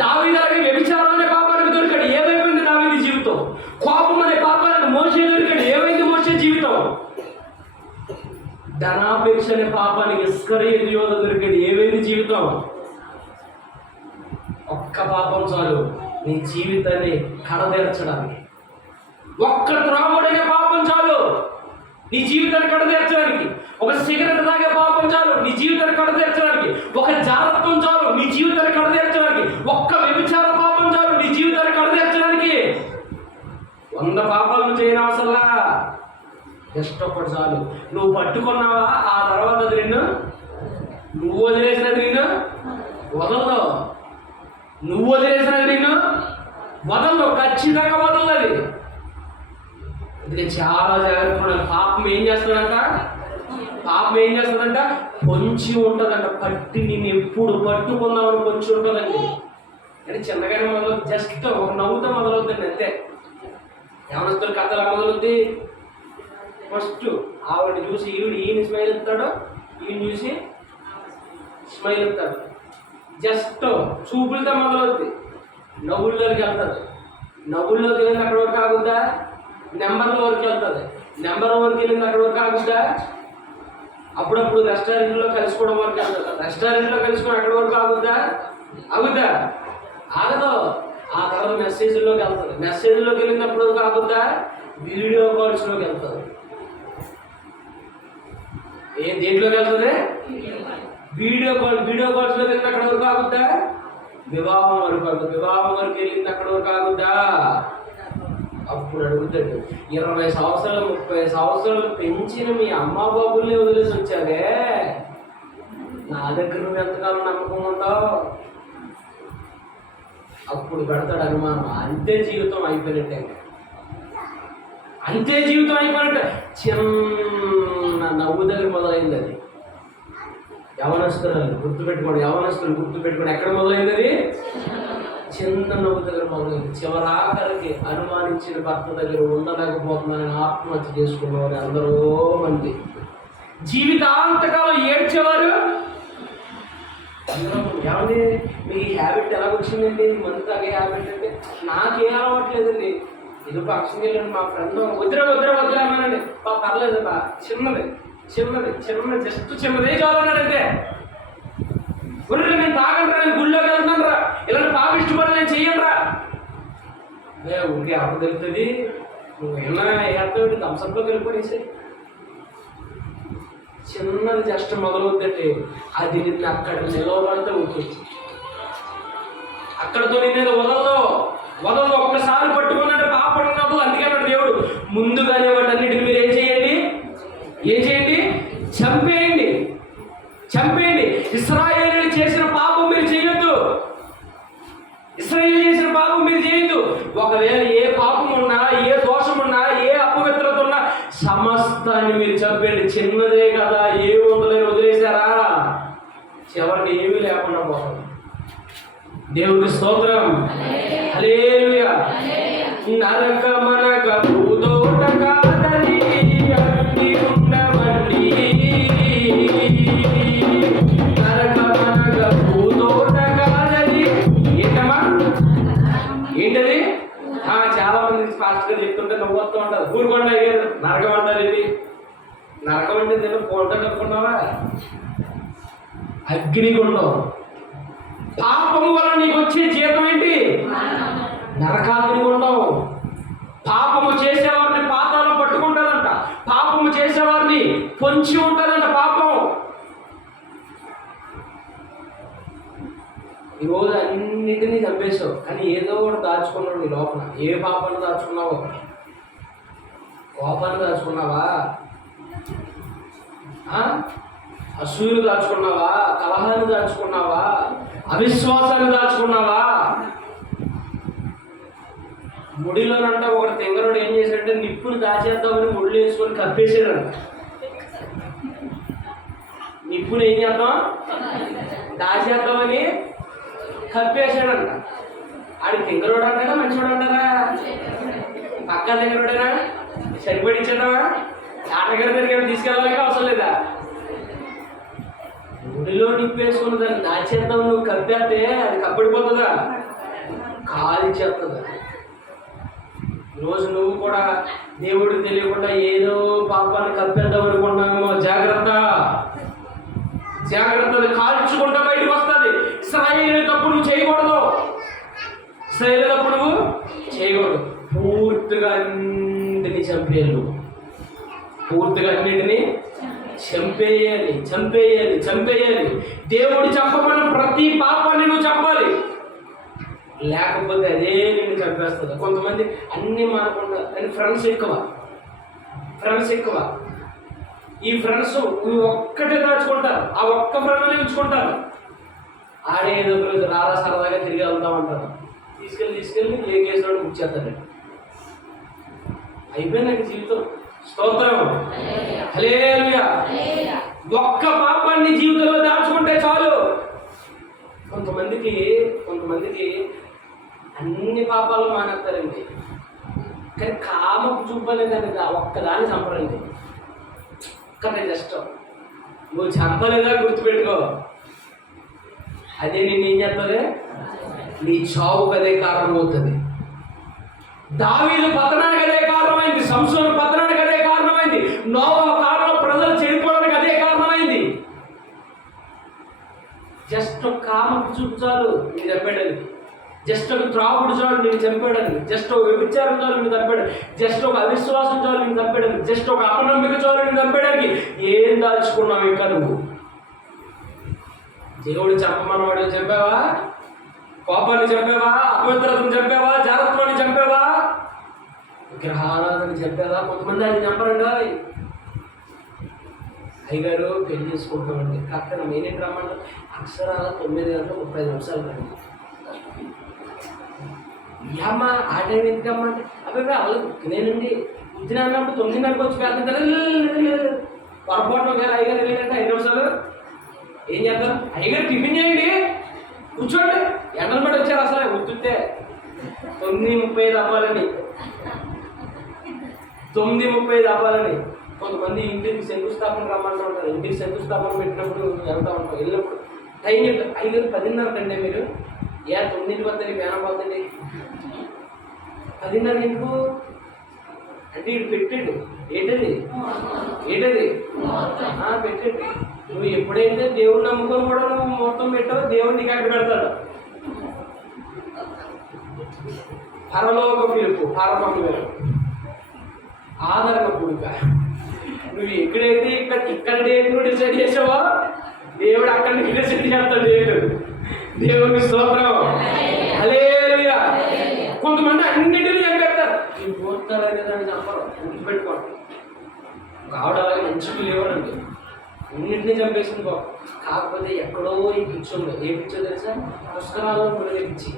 దావీదు అలాగే వ్యభిచారం అనే పాపానికి దొరికాడు. ఏమైపోయింది దావీదు జీవితం? కోపం అనే పాపానికి మోషే దొరికాడు. ఏమైంది మోషే జీవితం? ధనాపేక్ష అనే పాపానికి ఇస్కరియోతు యోధ దొరికాడు. ఏమైంది జీవితం? ఒక్క పాపం చాలు నీ జీవితాన్ని కడతీర్చడానికి. ఒక్క త్రాగుడనే పాపం చాలు నీ జీవితాన్ని కడతీర్చడానికి. ఒక సిగరెట్ తాగే పాపం చాలు నీ జీవితాన్ని కడతీర్చడానికి. ఒక జాగ్రత్తం చాలు నీ జీవితాన్ని కడతీర్చడానికి. ఒక్క వ్యభిచార పాపం చాలు నీ జీవితాన్ని కడతీర్చడానికి. 100 పాపాలను చేయని అవసరంలా, జస్ట్ ఒక్కటి చాలు. నువ్వు పట్టుకున్నావా, ఆ తర్వాత అది నువ్వు వదిలేసినది నిన్ను వదలదు. నువ్వు వదిలేసినది నిన్ను వదలదు, ఖచ్చితంగా వదలదు అది. అందుకే చాలా జాగ్రత్తగా ఉండాలి. పాపం ఏం చేస్తుందంట పొంచి ఉంటుందంట. పట్టి నిన్ను ఎప్పుడు పట్టుకుందామని పొంచి ఉంటుందండి. కానీ చిన్నగానే మొదలవుతుంది, జస్ట్ ఒక నవ్వుతో మొదలవుతుంది అంతే. యవనస్తుల కథలా మొదలవుద్ది. ఫస్ట్ ఆవిడ చూసి ఈయన స్మైల్ ఇస్తాడు, ఈయన చూసి స్మైల్ ఇస్తాడు. జస్ట్ చూపులతో మొదలవుద్ది, నవ్వుల్లోకి వెళ్తుంది. నవ్వుల్లోకి వెళ్ళింది అక్కడ వరకు ఆగుద్దా? నెంబర్ల వరకు వెళ్తుంది. నెంబర్ వరకు వెళ్ళింది అక్కడ వరకు ఆగుద్దా? అప్పుడప్పుడు రెస్టారెంట్లో కలుసుకోవడం వరకు వెళ్తుంది. రెస్టారెంట్లో కలుసుకొని అక్కడ వరకు ఆగుద్దా? ఆగదు. ఆ తర్వాత మెసేజ్లోకి వెళ్తుంది. మెసేజ్లోకి వెళ్ళినప్పుడు వరకు ఆగుద్దా? వీడియో కాల్స్లోకి వెళ్తుంది. దేంట్లోకి వెళ్తుంది? వీడియో కాల్స్లోకి వెళ్ళింది అక్కడ వరకు ఆగుద్దా? వివాహం వరకు ఆగుతుంది. వివాహం వరకు వెళ్ళింది అక్కడ వరకు ఆగుద్దా? అప్పుడు అడుగుతాడు, 20 సంవత్సరాలు 30 సంవత్సరాలు పెంచిన మీ అమ్మా బాబుల్ని వదిలేసి వచ్చావే, నా దగ్గర నువ్వు ఎంతకాలం నమ్మకం ఉంటావు? అప్పుడు పెడతాడు అనుమానం. అంతే జీవితం అయిపోయినట్టే. చిన్న నవ్వు దగ్గర మొదలైంది అది. యవనస్తులు గుర్తుపెట్టుకోండి, ఎక్కడ మొదలైంది అది? చిన్న నవ్వు దగ్గర మొదలైంది. చివరాఖరికి అనుమానించిన భర్త దగ్గర ఉండలేకపోతున్నానని ఆత్మహత్య చేసుకున్నవారు ఎందరో మంది. జీవితాంతకాలం ఏడ్చేవారు. ఏమండి మీకు ఈ హ్యాబిట్ ఎలా వచ్చిందండి? మందు తాగే హ్యాబిట్ అంటే నాకేం అలవాట్లేదండి. ఇది ఫంక్షన్కి వెళ్ళండి, మా ఫ్రెండ్ వద్దురా అన్నానండి. పర్లేదు బా, చిన్నది జస్ట్ చిన్నదే చాలన్నాడంటే. ఒర్రె నేను తాగండ్రా, నేను గుళ్ళోకి వెళ్తున్నాను రా, ఇలాంటి పాప ఇష్టపడి నేను చెయ్యనురా. ఊరికి అప్పుడు తెలుస్తుంది. నువ్వు ఏమన్నా ఏర్పడి దంసంలోకి వెళ్ళిపోయేసి చిన్నది జస్ట్ మొదలవుద్దండి. అది నిన్ను అక్కడ నిలవబడితే ఉంటుంది. అక్కడతో నిన్నేది వదలదు. ఒక్కసారి పట్టుకున్నట్టు పాపడినప్పుడు. అందుకే అన్నాడు దేవుడు, ముందుగానే వాటన్నిటిని మీరు ఏం చేయండి? చంపేయండి. ఇశ్రాయేలు చేసిన పాపం మీరు చేయొద్దు. ఒకవేళ ఏ పాపం ఉన్నా, ఏ దోషం ఉన్నా, ఏ అపవిత్రత ఉన్నా సమస్తాన్ని మీరు చంపేయండి. చిన్నదే కదా, ఏ వదిలేశారా? చివరికి ఏమీ లేకుండా పోతుంది. దేవుడి స్తోత్రం. హల్లెలూయా. నరకమనక భూతోట కాదని అగ్ని ఉండవండి. నరకమనక భూతోట కాదని ఏంటది? చాలా మంది ఫాస్ట్గా చెప్తుంటే నవ్వు వస్తూ ఉంటారు. ఊరుకొండ అయ్యారు, నరకం అంటారు. ఇది నరకం అంటే నేను పోతాడు అనుకున్నావా? అగ్నిగుండం. పాపం వల్ల నీకు వచ్చే జీతం ఏంటి? నరకాగ్నిగుండం. పాపము చేసేవారిని పాతాళం పట్టుకుంటారంట. పాపము చేసేవారిని పొంచి ఉంటుందంట పాపం. ఈరోజు అన్నిటినీ చంపేశావు, కానీ ఏదో ఒకటి దాచుకున్నావు నీ లోపల. ఏ పాపాన్ని దాచుకున్నావు? కోపాన్ని దాచుకున్నావా? అసూయను దాచుకున్నావా? కలహాన్ని దాచుకున్నావా? అవిశ్వాసాన్ని దాచుకున్నావా? ముడిలోనంట ఒకటి తెంగరుడు ఏం చేశాడంటే నిప్పుని దాచేద్దామని ముళ్ళు వేసుకొని కప్పేసాడంట. నిప్పుని ఏం చేద్దాం? దాచేద్దామని కప్పేసాడంట. ఆడి తెంగరుడు అంటారా మంచివాడు అంటారా? పక్క తెంగరుడేనా? సరిపడిచ్చాడా? ఆటగారి దగ్గర తీసుకెళ్ళడానికి అవసరం లేదా? గుడిలో నిప్పేసుకున్న దాన్ని దాచేద్దాం నువ్వు కప్పేస్తే అది కప్పడిపోతుందా? కాలి చేస్తుందా? ఈరోజు నువ్వు కూడా దేవుడికి తెలియకుండా ఏదో పాపాన్ని కప్పేద్దాం అనుకున్నామేమో. జాగ్రత్త. కాల్చుకుంటా బయటకు వస్తుంది. ఇశ్రాయేలు తప్పుడు నువ్వు చేయకూడదు. పూర్తిగా అన్నింటినీ చంపేయాలి. దేవుడు చంపమని ప్రతి పాపాన్ని నువ్వు చంపాలి, లేకపోతే అదే నిన్ను చంపేస్తుంది. కొంతమంది అన్ని మానకుండా కానీ ఫ్రెండ్స్ ఎక్కువ. ఈ ఫ్రెండ్స్ ఒక్కటే దాచుకుంటారు, ఆ ఒక్క ఫ్రెండ్ని ఉంచుకుంటారు. ఆడే ఏదో ఒక రోజు రారా సరదాగా తిరిగి వెళ్తామంటారు. తీసుకెళ్ళి ఏ కేసులో బుక్ చేస్తాడు. అయిపోయింది నాకు జీవితం. స్తోత్రం, హల్లెలూయా. ఒక్క పాపాన్ని జీవితంలో దాచుకుంటే చాలు. కొంతమందికి అన్ని పాపాలు మానేస్తారండి, కానీ కామపు చూపలేదని ఒక్కదాన్ని చంపరండి. ఒక్కటే జస్ట్ నువ్వు చంపలేదా గుర్తుపెట్టుకో, అదే నిన్ను ఏం చేస్తుంది, నీ చావుకు అదే కారణం అవుతుంది. దావీదు పతనానికి అదే కారణమైంది, సంసోను పతనానికి అదే కారణమైంది, నోవహు కాలంలో ప్రజలు చెడిపోవడానికి అదే కారణమైంది. జస్ట్ ఒక కామపు చూపు చాలు నేను చంపేయడానికి, జస్ట్ ఒక త్రాగుడు చాలు నేను చంపేయడానికి, జస్ట్ ఒక వ్యభిచారం చాలు నేను చంపేయడానికి, జస్ట్ ఒక అవిశ్వాసం చాలు నేను చంపేయడానికి, జస్ట్ ఒక అపనమ్మిక చాలు నేను చంపేయడానికి. ఏం దాచుకున్నావు ఇంకా నువ్వు? దేవుడు చంపమన్నవాడు చంపావా? కోపాన్ని చంపావా? అపవిత్రతను చంపావా? జాగ్రత్తని చంపావా? విగ్రహారాధన చంపావా? కొంతమంది ఆయన చంపరండి. అయ్యగారు పెళ్లి చేసుకుంటామండి, కాకపోతే నేనేంటి రమ్మంటారు, అక్షరాల 9 గంటల 35 నిమిషాలు రండి. అమ్మా ఆ టైం ఎందుకమ్మంటే అబ్బాయి అలా నేనండి ఉద్దిన అన్నప్పుడు 9:30 వచ్చి పెళ్తారు. పొరపాటు ఒకవేళ అయ్యగారు వెళ్ళారంటే 5 నిమిషాలు ఏం చేస్తారు, అయ్యగారు టిఫిన్ చేయండి కూర్చోండి, ఎండలు పడి వచ్చారు అసలు గుర్తుంటే 9:35 అవ్వాలని, 9:35 అవ్వాలని. కొంతమంది ఇంటికి శంకుస్థాపన రమ్మంటూ ఉంటారు, ఇంటికి శంకుస్థాపన పెట్టినప్పుడు వెళ్తూ ఉంటాం, వెళ్ళినప్పుడు టైం చెప్తారు, 5:10 కండి మీరు, 9 వద్దని వేనం వద్దండి, 10:30 ఎందుకు అంటే ఇటు పెట్టాడు. ఏంటది పెట్టాడు. నువ్వు ఎప్పుడైతే దేవుడు నమ్ముకొని కూడా నువ్వు ముహూర్తం పెట్టావు, దేవుడు నీకు అక్కడ పెడతాడు. పరలోక పిలుపు, పరమకు పిలుపు, ఆదరణ పూడిక. నువ్వు ఎక్కడైతే ఇక్కడ డేట్ నువ్వు డిసైడ్ చేసావో దేవుడు అక్కడ నీకు డిసైడ్ చేస్తాడు డేట్. దేవునికి స్తోత్రం, హల్లెలూయా. కొంతమంది అన్నిటిని చంపేస్తారు, ఈ ముహూర్తాలు అనేదాన్ని చంపరు, గుర్తుపెట్టుకోండి. ఆవిడ అలాగే మంచిగా లేవరండి, అన్నింటినీ చంపేసింది బాబు. కాకపోతే ఎక్కడో ఈ పిచ్చి ఉంది. ఏ పిచ్చో తెలుసా? పుస్తకాల్లో మునిగే పిచ్చి.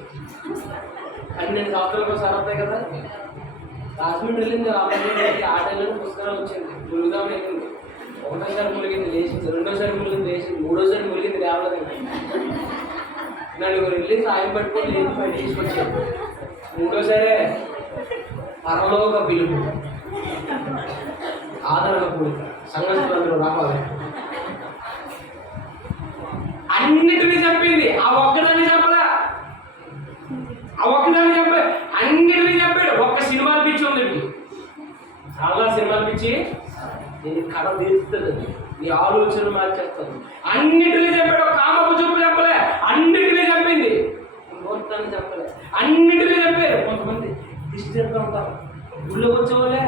12 సంవత్సరాలకు ఒకసారి వస్తాయి కదా. రాజమండ్రి వెళ్ళింది, రాజమండ్రి ఆ టైంలో పుస్తకాలు వచ్చింది, ములుగుదామని వెళ్ళింది. ఒకటోసారి ములిగింది లేచింది, రెండోసారి ములిగింది లేచింది, మూడోసారి ములిగింది లేవలేదండి. నలుగురు వెళ్ళి సాయం పట్టుకొని లేచి బయట తీసుకొచ్చారు. మూడోసారే పరలోక పిలుపు, ఆదరణ పూడిక. సంఘస్థులందరూ రావాలి. అన్నిటినీ చంపింది, ఆ ఒక్కదాన్ని చంపలే, అన్నిటినీ చంపాడు. ఒక్క సినిమాలు పిచ్చి ఉంది, చాలా సినిమాలు పిచ్చి. నేను కథ తీరుస్తుంది, నీ ఆలోచన మార్చేస్తాను. అన్నిటినీ చంపాడు, కామపు చూపు చంపలే, అన్నిటినీ చంపింది. ముహూర్తాన్ని చంపలే, అన్నిటినీ చంపారు. కొంతమంది దిష్టి చెప్తా ఉంటారు, గుళ్ళో వచ్చేవాళ్ళే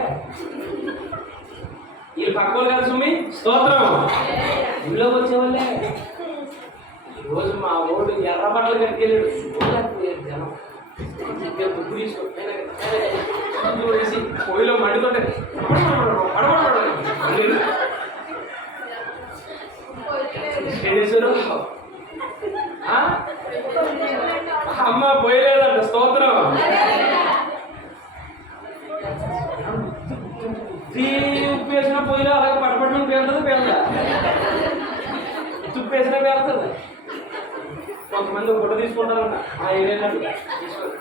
వీళ్ళు పక్కవాళ్ళు కదా సుమి, స్తోత్రం. గుళ్ళో వచ్చేవాళ్ళే. ఈరోజు మా ఓడు ఎర్ర బట్టలు కట్టుకెళ్ళాడు, జనం బుక్కు తీసుకొచ్చి పొయ్యిలో మండుతుంటే అమ్మ పోయలేదంట, స్తోత్రం. ఉప్పు వేసిన పొయ్యిలో అలాగే పట్టపట్టమని పేలుతుంది, ఉప్పు వేసినా పేలుతుంది. కొంతమంది గుడ్డ తీసుకుంటారంట, ఆ ఏరియాలో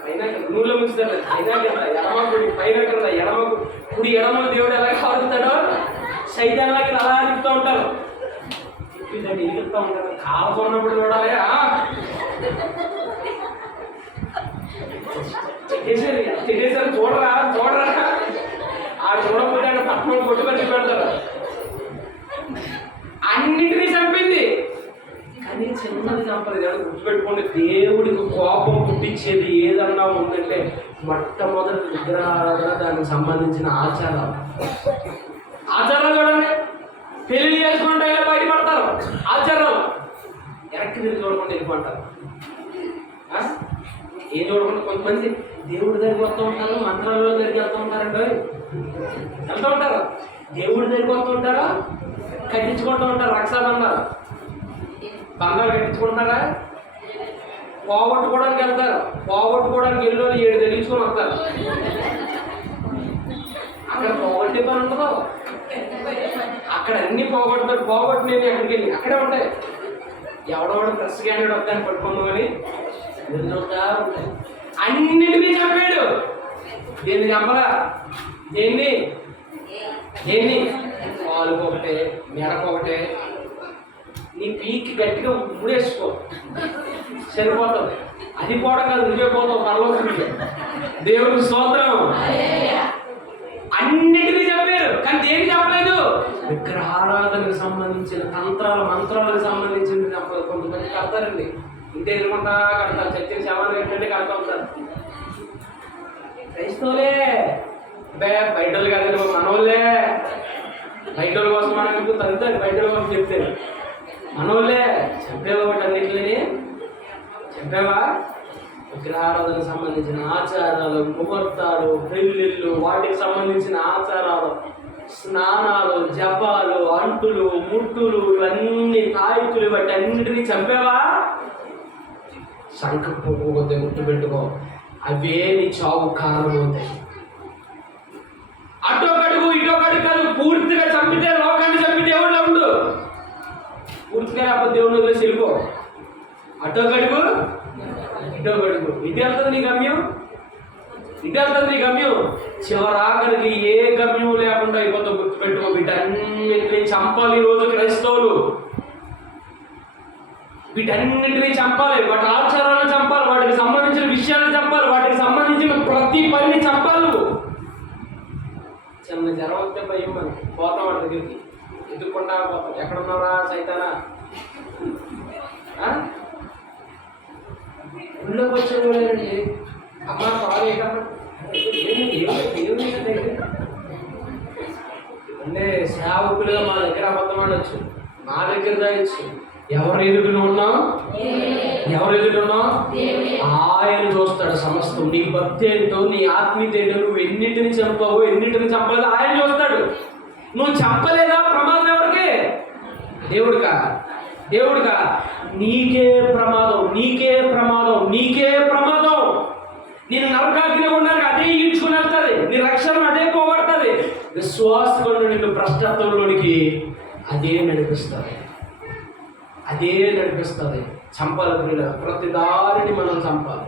అయినా నూనెలో ముంచుతారు, అయినా ఎడమ గుడి పైన ఎడమ గుడి ఎడమ దేవుడు ఎలా కాలుతాడో సైతాన్లకి అలా తిప్పుతూ ఉంటారు, తిప్పుతాడు ఇరుగుతూ ఉంటారు. కాలుతున్నప్పుడు చూడాలి, తినేసారు చూడరా ఆ చూడకపోతే ఆయన పక్కన కొట్టుకొని పెడతారు. అన్నింటినీ చంపింది, కానీ చిన్నది చంపలేదు. అని గుర్తుపెట్టుకోండి, దేవుడికి కోపం పుట్టించేది ఏదన్నా ఉందంటే మొట్టమొదటి విగ్రహారాధన, దానికి సంబంధించిన ఆచారాలు. చూడండి, పెళ్లి చేసుకుంటే ఇలా బయటపడతారు, ఆచారాలు వెనక్కి తిరిగి చూడకుండా వెళ్ళిపోంటారు. ఏం చూడకుండా కొంతమంది దేవుడి దగ్గరికి వస్తూ ఉంటారు, మంత్రాల దగ్గరికి వెళ్తూ ఉంటారండి, వెళ్తూ ఉంటారు. దేవుడి దగ్గరికి వస్తూ ఉంటారా, కట్టించుకుంటూ ఉంటారు, రక్షాబంధాలు బంధాలు కట్టించుకుంటున్నారా, పోగొట్టుకోవడానికి వెళ్తారు. పోగొట్టుకోవడానికి వెళ్ళి 7 తగిలించుకొని వస్తారు. అక్కడ పోగొట్టే పని ఉండదు. అక్కడ అన్ని పోగొడతారు. పోగొట్టి నేను ఎక్కడికి వెళ్ళి అక్కడే ఉంటాయి. ఎవడవాడు ప్రెస్ క్యాండిడేట్ వస్తాను పట్టుకుందాం కానీ ఉంటాయి. అన్నిటినీ చంపాడు. దేన్ని చంపరా? దేన్ని దేన్ని కాలుకు ఒకటే, మెడకు ఒకటే. నీ పీకి గట్టిగా ముడేసుకో, సరిపోతుంది. అది పోవడం కాదు, నువ్వే పోతావు పరలోకానికి. దేవుడికి స్తోత్రం. అన్నిటినీ చెప్పారు కానీ దేనికి చెప్పలేదు? విగ్రహారాధనకు సంబంధించిన తంత్రాలు మంత్రాలకు సంబంధించిన చెప్పలేదు. కొంతమంది కడతారండి, ఇంటి ఎదురుకుంటా కడతారు. చర్చకి శవాలు ఏంటంటే కడతా ఉంటారు. క్రైస్తవులే బయట వాళ్ళు కాదండి, మనోళ్ళే. బయట వాళ్ళ కోసం మనం ఎందుకు తంతారు? బయట వాళ్ళ కోసం చెప్తే మనోళ్ళే. చెప్పేవా వాటి అన్నింటినీ? చెప్పావా? విగ్రహారాధనకు సంబంధించిన ఆచారాలు, ముహూర్తాలు, పెళ్ళిళ్ళు, వాటికి సంబంధించిన ఆచారాలు, స్నానాలు, జపాలు, అంటులు, ముట్టులు, ఇవన్నీ తాయితులు, వాటి అన్నింటినీ చంపావా? సంకల్పపోతే ముట్టు పెట్టుకో, అవే నీ చావు కారణమవుతాయి. అటో కడుగు ఇటో కడుగు కాదు, పూర్తిగా చంపితే లోకాన్ని చంపి దేవుడు ఉండు. పూర్తిగా రాకపోతే దేవుడు వదిలేసి వెళ్ళిపో. అటో కడుగు ఇటో కడుగు. ఇటు వెళ్తుంది నీ గమ్యం, ఇటు వెళ్తుంది నీ గమ్యం. చివరాఖరికి ఏ గమ్యం లేకుండా అయిపోతావు. గుర్తుపెట్టుకో, వీటన్నింటినీ చంపాలి ఈ రోజు క్రైస్తవులు. వీటన్నింటినీ చంపాలి. వాటి ఆచారాలను చంపాలి, వాటికి సంబంధించిన విషయాలను చంపాలి, వాటికి సంబంధించిన ప్రతి పనిని చంపాలి. నువ్వు చిన్న జ్వరం వస్తే భయం మనకి, పోతాం వాటి దగ్గరికి, ఎదుర్కొంటా పోతాం. ఎక్కడున్నారా సైతానా? ఊళ్ళోకి వచ్చేవాళ్ళండి. అమ్మ కాదు అంటే సేవకులుగా మా దగ్గర అబద్ధం ఆడవచ్చు, మా దగ్గర దాయచ్చు. ఎవరు ఎదుగుతూ ఉన్నావు? ఎవరు ఎదుగుతూ ఉన్నావు? ఆయన చూస్తాడు సమస్తం. నీ భక్తి ఏంటో, నీ ఆత్మీయత ఏంటో, నువ్వు ఎన్నింటిని చంపావు, ఎన్నింటిని చంపలేదు ఆయన చూస్తాడు. నువ్వు చంపలేదా? ప్రమాదం ఎవరికి? దేవుడికా? దేవుడికా? నీకే ప్రమాదం, నీకే ప్రమాదం, నీకే ప్రమాదం. నేను నరకాగ్ని ఉండడానికి అదే ఈడ్చుకుని వెళ్తుంది. నీ రక్షణ అదే పోగొడుతుంది. విశ్వాసంలో నిన్ను భ్రష్టత్వంలోనికి అదే నడిపిస్తుంది, అదే నడిపిస్తుంది. చంపాలి ప్రియుల. ప్రతి దారిని మనం చంపాలి,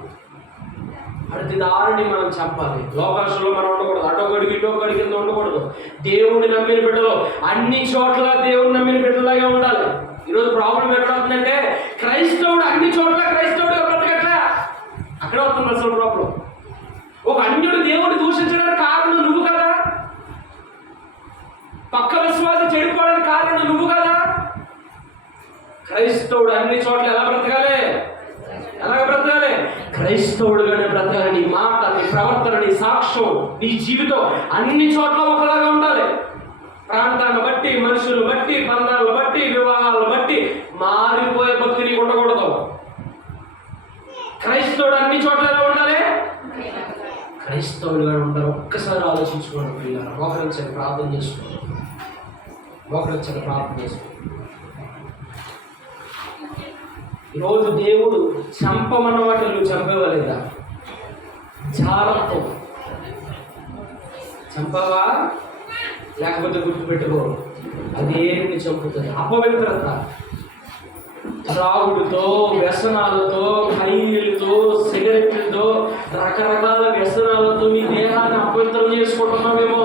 ప్రతి దారిని మనం చంపాలి. లోకాశంలో మనం ఉండకూడదు. అటో గడికి ఇటో గడి కింద ఉండకూడదు. దేవుడిని నమ్మిన బిడ్డలు అన్ని చోట్ల దేవుడిని నమ్మిన బిడ్డలాగే ఉండాలి. ఈరోజు ప్రాబ్లం ఎక్కడవుతుందంటే క్రైస్తవుడు అన్ని చోట్ల క్రైస్తవుడు బ్రతకట్లే. అక్కడే వస్తుంది అసలు ప్రాబ్లం. ఒక అన్యుడు దేవుడిని దూషించడానికి కారణం నువ్వు కదా. పక్క విశ్వాసం చెడిపోవడానికి కారణం నువ్వు కదా. క్రైస్తవుడు అన్ని చోట్ల ఎలా బ్రతకాలి? ఎలాగ బ్రతకాలి? క్రైస్తవుడుగానే బ్రతకాలి. నీ మాట, నీ ప్రవర్తన, నీ సాక్ష్యం, నీ జీవితం అన్ని చోట్ల ఒకలాగా ఉండాలి. ప్రాంతాన్ని బట్టి, మనుషులను బట్టి, బంధాలను బట్టి, వివాహాలను బట్టి మారిపోయే భక్తి నీకు ఉండకూడదు. క్రైస్తవుడు అన్ని చోట్ల ఎలా ఉండాలి? క్రైస్తవులుగా ఉండాలి. ఒక్కసారి ఆలోచించుకోండి పిల్లలు. మోకరించండి, ప్రార్థన చేసుకోండి. మోకరించండి, ప్రార్థన చేసుకోండి. ఈరోజు దేవుడు చంపమన్న వాటిని నువ్వు చంపేవలేదా? జాగ్రత్త. చంపవా? లేకపోతే గుర్తుపెట్టుకో, అదే నిన్ను చంపుతుంది. అపవిత్రత, త్రాగుడుతో, వ్యసనాలతో, ఖైనీలతో, సిగరెట్లతో, రకరకాల వ్యసనాలతో నీ దేహాన్ని అపవిత్రం చేసుకుంటున్నావేమో.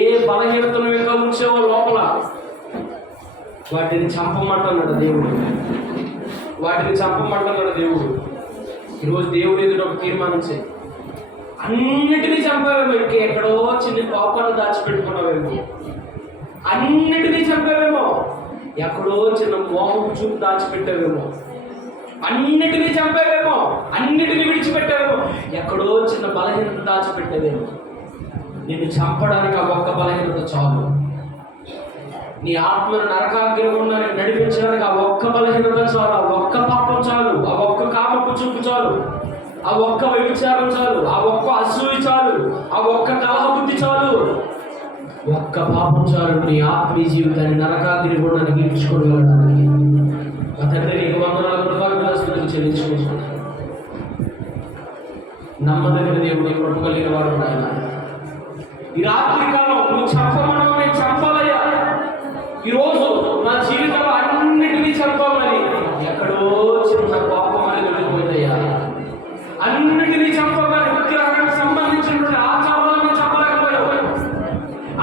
ఏ బలహీనతను ఇంకా ఉంచేవో లోపల, వాటిని చంపమంటున్నాడు దేవుడు. వాటిని చంపమంటున్నాడు దేవుడు. ఈరోజు దేవుడు ఎదుట ఒక తీర్మానం చేయి. అన్నిటినీ చంపావేమో. ఎక్కడో చిన్న పాపాన్ని దాచిపెట్టుకున్నావేమో. అన్నిటినీ చంపావేమో. ఎక్కడో చిన్న మోహం చూపు దాచిపెట్టావేమో. అన్నిటినీ చంపావేమో. అన్నిటినీ విడిచిపెట్టావేమో. ఎక్కడో చిన్న బలహీనత దాచిపెట్టావేమో. నిన్ను చంపడానికి ఆ ఒక్క బలహీనత చాలు. నీ ఆత్మను నరకాగ్రహంగా నడిపించడానికి ఆ ఒక్క బలహీనత చాలు. ఆ ఒక్క పాపం చాలు. ఆ ఒక్క కామపు చూపు చాలు. ఆ ఒక్క వ్యభిచారం చాలు. ఆ ఒక్క అసూయ చాలు. ఆ ఒక్క కలహబుద్ధి చాలు. ఒక్క పాపం చాలు నీ ఆత్మీయ జీవితాన్ని నరకాగ్ని గుండానికి ఈడ్చుకొని వెళ్ళడానికి. తండ్రి నీకు వందనాలు. నమ్మదగిన దేవుడు, కృప కలిగిన వాడు ఆయన. ఈ రాత్రి కాలం నువ్వు చంపమనో నేను చంపాలయ్యా, ఈరోజు నా జీవితంలో అన్నిటినీ చంపాలని ఎక్కడో చిన్న పాపం అనేది వెళ్ళిపోయిందయ్యా. అన్నిటినీ చంపమని విగ్రహానికి సంబంధించినటువంటి ఆచారాలను చంపలేకపోయావు.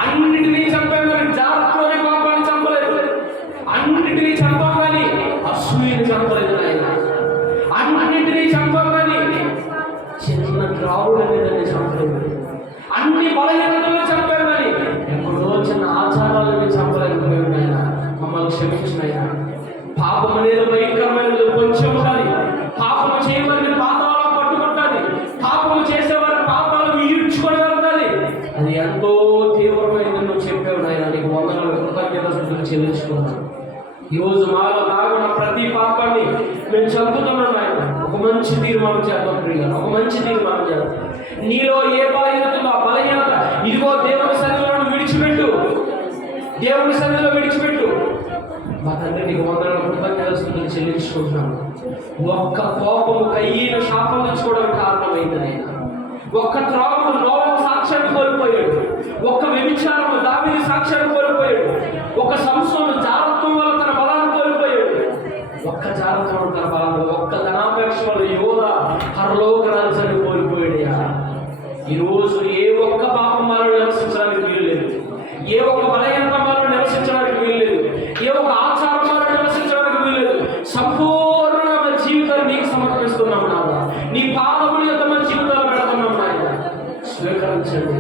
అన్నిటినీ చంపామని జాగ్రత్తలోనే పాపాన్ని చంపలేదు. అన్నిటినీ చంపామని అసూయని చంపలేదు ఆయన. అన్నిటినీ చంపామని చిన్న గ్రావుల మీద చంపలేదు. అన్ని బలహీనతలను చంపామని ఎక్కడో చిన్న ఆచారాలను చంపలేకపోయాడు ఆయన. మమ్మల్ని క్షమించిన ఆయన. పాపం అనేది భయంకరమైనది, కొంచెం ఉండాలి. పాపం చేయమని పాతాలను పట్టుకుంటుంది. పాపం చేసేవారి పాపాలను ఈడ్చుకొని వెళ్తుంది. అది ఎంతో తీవ్రమైనది నువ్వు చెప్పావు ఆయన. నీకు వందనాలు, కృతజ్ఞతలు చెల్లించుకున్నాను. ఈరోజు మాలో దాగున్న ప్రతి పాపాన్ని మేము చంపుతున్నాం ఆయన. ఒక మంచి తీర్మానం చేద్దాం ప్రియులారా, ఒక మంచి తీర్మానం చేద్దాం. నీలో ఏ బలహీనత ఉందో ఆ బలహీనత ఇదిగో దేవుని సన్నిధిలో విడిచిపెట్టు. దేవుని సన్నిధిలో విడిచిపెట్టు. మా తండ్రి నీకు వందనాలు, కృతజ్ఞతలు చెల్లించుకుంటున్నాను. ఒక్క కోపము కయ్యిన శాపం తెచ్చుకోవడానికి కారణమైంది ఆయన. ఒక్క త్రాగుడు నోవహు సాక్ష్యాన్ని కోల్పోయాడు. ఒక్క వ్యభిచారము దావీదు సాక్ష్యాన్ని కోల్పోయాడు. ఒక సంసోను జారత్వం వల్ల తన బలాన్ని కోల్పోయాడు. ఒక్క జారత్వం వల్ల తన బలాన్ని, ఒక్క ధనాపేక్ష వల్ల యోధ పరలోక రాజ్యాన్ని కోల్పోయాడయా. ఈరోజు ఏ ఒక్క పాపం మాలో నివసించడానికి వీలు లేదు. ఏ ఒక్క బలహీనత మాలో నివసించడానికి వీలు లేదు. ఏ ఒక్క ఆచారం మాలో నివసించడానికి వీలు లేదు. సంపూర్ణంగా మన జీవితాన్ని నీకు సమర్పిస్తున్నాము నాదా. నీ పాదముల యొక్క మన జీవితాలు పెడుతున్నాము నాయన. స్వీకరించండి.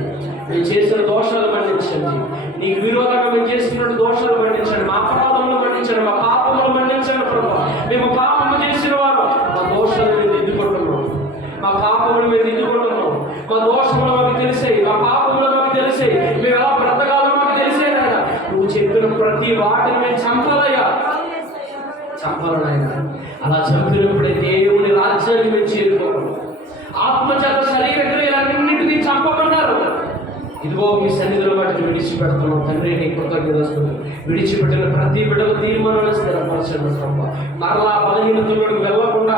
మేము చేసిన దోషాలు మన్నించండి. నీకు విరోధంగా మేము చేసినటువంటి దోషాలు మన్నించండి. మా అపరాధములు మన్నించండి. మా పాపములు మన్నించండి ప్రభు. మేము పాపము చేసిన వారు, మా దోషాలు మేము దిద్దుకుంటున్నాం. మా పాపములు మేము దిద్దుకుంటున్నాం. మా దోషములు మాకు తెలిసాయి, మా పాపములు మాకు తెలిసాయి. మేము ఎలా బ్రతకాలో మాకు తెలిసాయి నాయన. నువ్వు చెప్పిన ప్రతి వాటిని మేము చంపాలయ్యా, చంపాలనాయన. అలా చంపినప్పుడే దేవుని రాజ్యాన్ని మేము చేరుకోవాలి. ఆత్మచేత శరీర క్రియలన్నింటినీ చంపమన్నారు. ఇదిగో మీ సన్నిధిలో వాటిని విడిచిపెడుతున్నాం తండ్రి. నీ కృతజ్ఞతలు. విడిచిపెట్టిన ప్రతి బిడ్డల తీర్మానాన్ని స్థిరపరచండి ప్రభు. మరలా బలహీనతలోకి వెళ్ళకుండా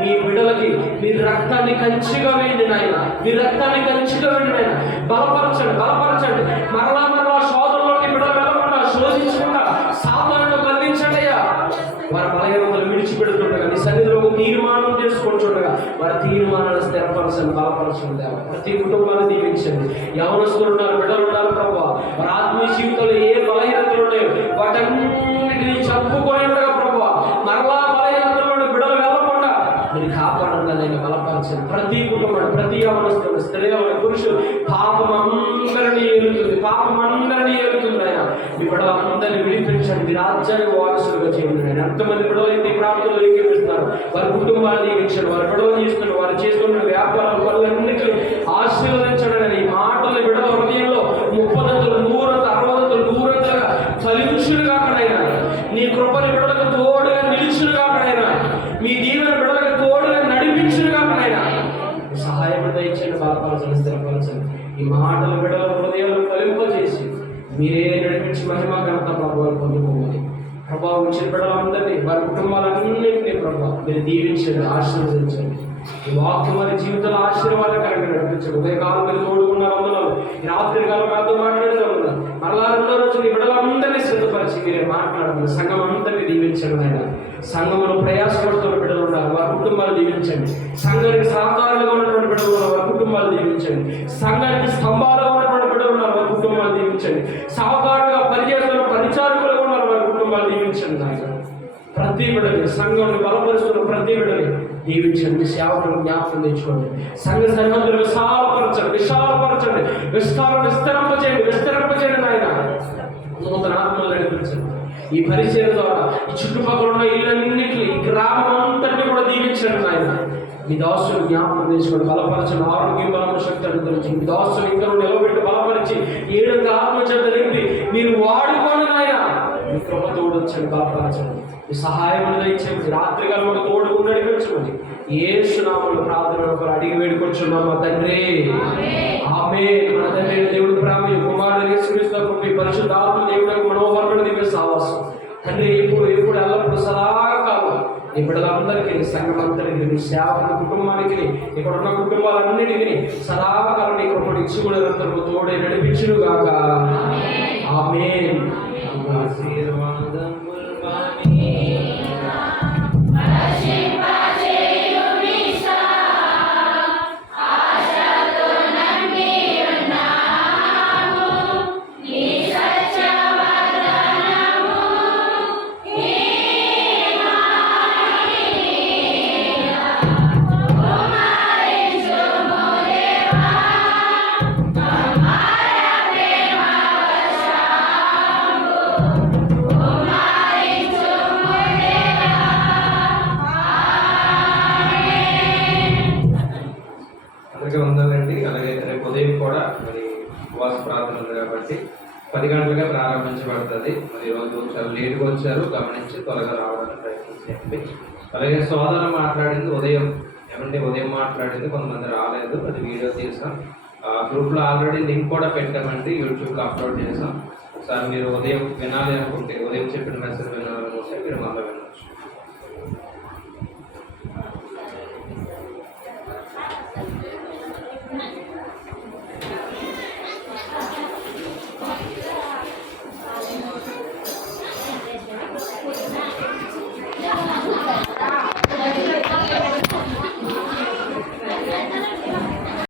మీ బిడ్డలకి మీ రక్తాన్ని కంచిగా వేయండి నాయన. మీ రక్తాన్ని కంచిగా వేయండి నాయన. బలపరచండి, బలపరచండి. మరలా మరలా సోదరులోని బిడ్డలు వెళ్ళకుండా శోధించకుండా సాతానును బంధించండి అయ్యా. వారి బలహీనతలు విడిచిపెడుతుండగా నీ సన్నిధిలో తీర్మానం చేసుకుంటుండగా వారి తీర్మానాలు స్థిరపరచండి, బలపరచండి. ప్రతి కుటుంబాన్ని దీవించండి. యవనస్తులు ఉన్నారు, బిడ్డలు ఉన్నారు ప్రభు. వారి ఆత్మీయ జీవితంలో ఏ బలహీనతలు ఉన్నాయో వాటన్నిటినీ చంపుకొని ఉండగా ప్రభు. మరలా బలహీనతలు బిడ్డలు వెళ్ళకుండా మీరు కాపాడండి, దాన్ని బలపరచండి. ప్రతి కుటుంబం, ప్రతి యవనస్తుడు, స్త్రీ, పురుషులు పాపం అందరినీ ఏలుతుంది, పాపం అందరినీ ఏలుతుంది ఆయన. మీ బిడ్డలందరినీ విడిపించండి. మీ రాజ్యాన్ని వారసులుగా చేయండి ఆయన. ఎంతమంది బిడ్డలు అయితే ప్రాంతంలో ఏకీపిస్తారు, వారి కుటుంబాన్ని దీవించండి. వారి బిడ్డలు చేస్తున్నారు, వారు చేస్తున్న వ్యాపారం వాళ్ళన్నింటినీ ఆశీర్వదించండి. ఈ మాటలు బిడ్డల హృదయంలో 30 100 60 100 ఫలించులు కాకనైనా. నీ కృపని బిడ్డలకు తోడుగా నిలుచులు కాకనైనా. మీ దీవెన బిడ్డలకు తోడుగా నడిపించులు కాకనైనా. సహాయం దయచేయండి, బాధపరచండి, స్థిరపరచండి. ఈ మాటలు బిడ్డల హృదయాలను ఫలింపజేసి మీరే నడిపించి మహిమ ఘనత ప్రభావాలు పొందుకోవాలి. ప్రభావం ఇచ్చిన బిడ్డలందరినీ, వారి కుటుంబాలన్నింటినీ ప్రభావం మీరు దీవించండి, ఆశీర్వదించండి. ఈ వాక్యం వారి జీవితంలో ఆశీర్వాదకరంగా నడిపించండి. ఉదయకాలం మీరు తోడుకున్న వందనాలు. ఈ రాత్రి కాలం నాతో మాట్లాడుతూ ఉన్నారు. మరలా 2వ రోజు ఈ బిడ్డలందరినీ సిద్ధపరిచి మీరే మాట్లాడండి. సంఘం అంతటినీ దీవించండి ఆయన. సంఘంలో ప్రయాసపడుతున్న బిడ్డలు ఉన్నారు, వారి కుటుంబాలు దీవించండి. సంఘానికి సహకారులుగా ఉన్నటువంటి బిడ్డలు ఉన్నారు, వారి కుటుంబాలు దీవించండి. సంఘానికి స్తంభాలుగా ఉన్నటువంటి బిడ్డలు ఉన్నారు, వారి కుటుంబాలు దీవించండి. సహకారులుగా పనిచేస్తున్న పరిచారకులుగా ఉన్నారు, వారి కుటుంబాలు దీవించండి ఆయన. ప్రతి బిడ్డని, సంఘాన్ని బలపరుస్తున్న ప్రతి బిడ్డని దీవించండి. సేవకులను జ్ఞాపకం తెచ్చుకోండి. సంఘ సరిహద్దులు విశాలపరచండి, విశాలపరచండి. విస్తరింపచేయండి నాయన. నూతన ఆత్మలు నడిపించండి. ఈ పరిచయం ద్వారా ఈ చుట్టుపక్కల ఉన్న ఇళ్ళన్నింటినీ, ఈ గ్రామం అంతటినీ కూడా దీవించండి నాయన. మీ దాసులు జ్ఞాపకం తెచ్చుకోండి, బలపరచండి. ఆరోగ్యం, బలము, శక్తి అనుగ్రహించి మీ దాసులు ఇంకా నిలబెట్టి బలపరిచి 7 ఆత్మచేత నింపి మీరు వాడుకోండి నాయన. మీ కృప తోడొచ్చండి, బలపరచండి. మీ సహాయం దయచేయండి. రాత్రికాలం కూడా తోడుకు నడిపించండి. యేసు నామములో ప్రార్థన అడిగి వేడుకొచ్చున్నాం మా తండ్రి, ఆమేన్. మన తండ్రి దేవుడు ప్రేమ, కుమారుడు యేసుక్రీస్తు కృప, పరిశుద్ధాత్మ దేవుడు మనోహరమైన దివ్య సహవాసం తండ్రి ఎప్పుడు ఎల్లప్పుడు సదాకాలం నీ బిడ్డలందరికీ, నీ సంఘమందరికీ, నీ సేవకుల కుటుంబానికి, ఇక్కడ ఉన్న కుటుంబాలన్నిటికీ సదాకాలం నీ కృపను ఇచ్చి కూడా నిరంతరము తోడే నడిపించును గాక. ఆమేన్. ఉండాలండి. అలాగే రేపు ఉదయం కూడా మరి ఉపవాస ప్రార్థన ఉంది కాబట్టి 10 గంటలుగా ప్రారంభించబడుతుంది. మరి ఈరోజు చాలా లేట్గా వచ్చారు, గమనించి త్వరగా రావడానికి ప్రయత్నించండి. అలాగే సోదరు మాట్లాడింది ఉదయం మాట్లాడింది, కొంతమంది రాలేదు, అది వీడియో తీసాం. గ్రూప్లో ఆల్రెడీ లింక్ కూడా పెట్టామండి, యూట్యూబ్లో అప్లోడ్ చేసాం. ఒకసారి మీరు ఉదయం వినాలి అనుకుంటే, ఉదయం చెప్పిన మెసేజ్ వినాలనుకుంటే మీరు మళ్ళీ వినొచ్చు.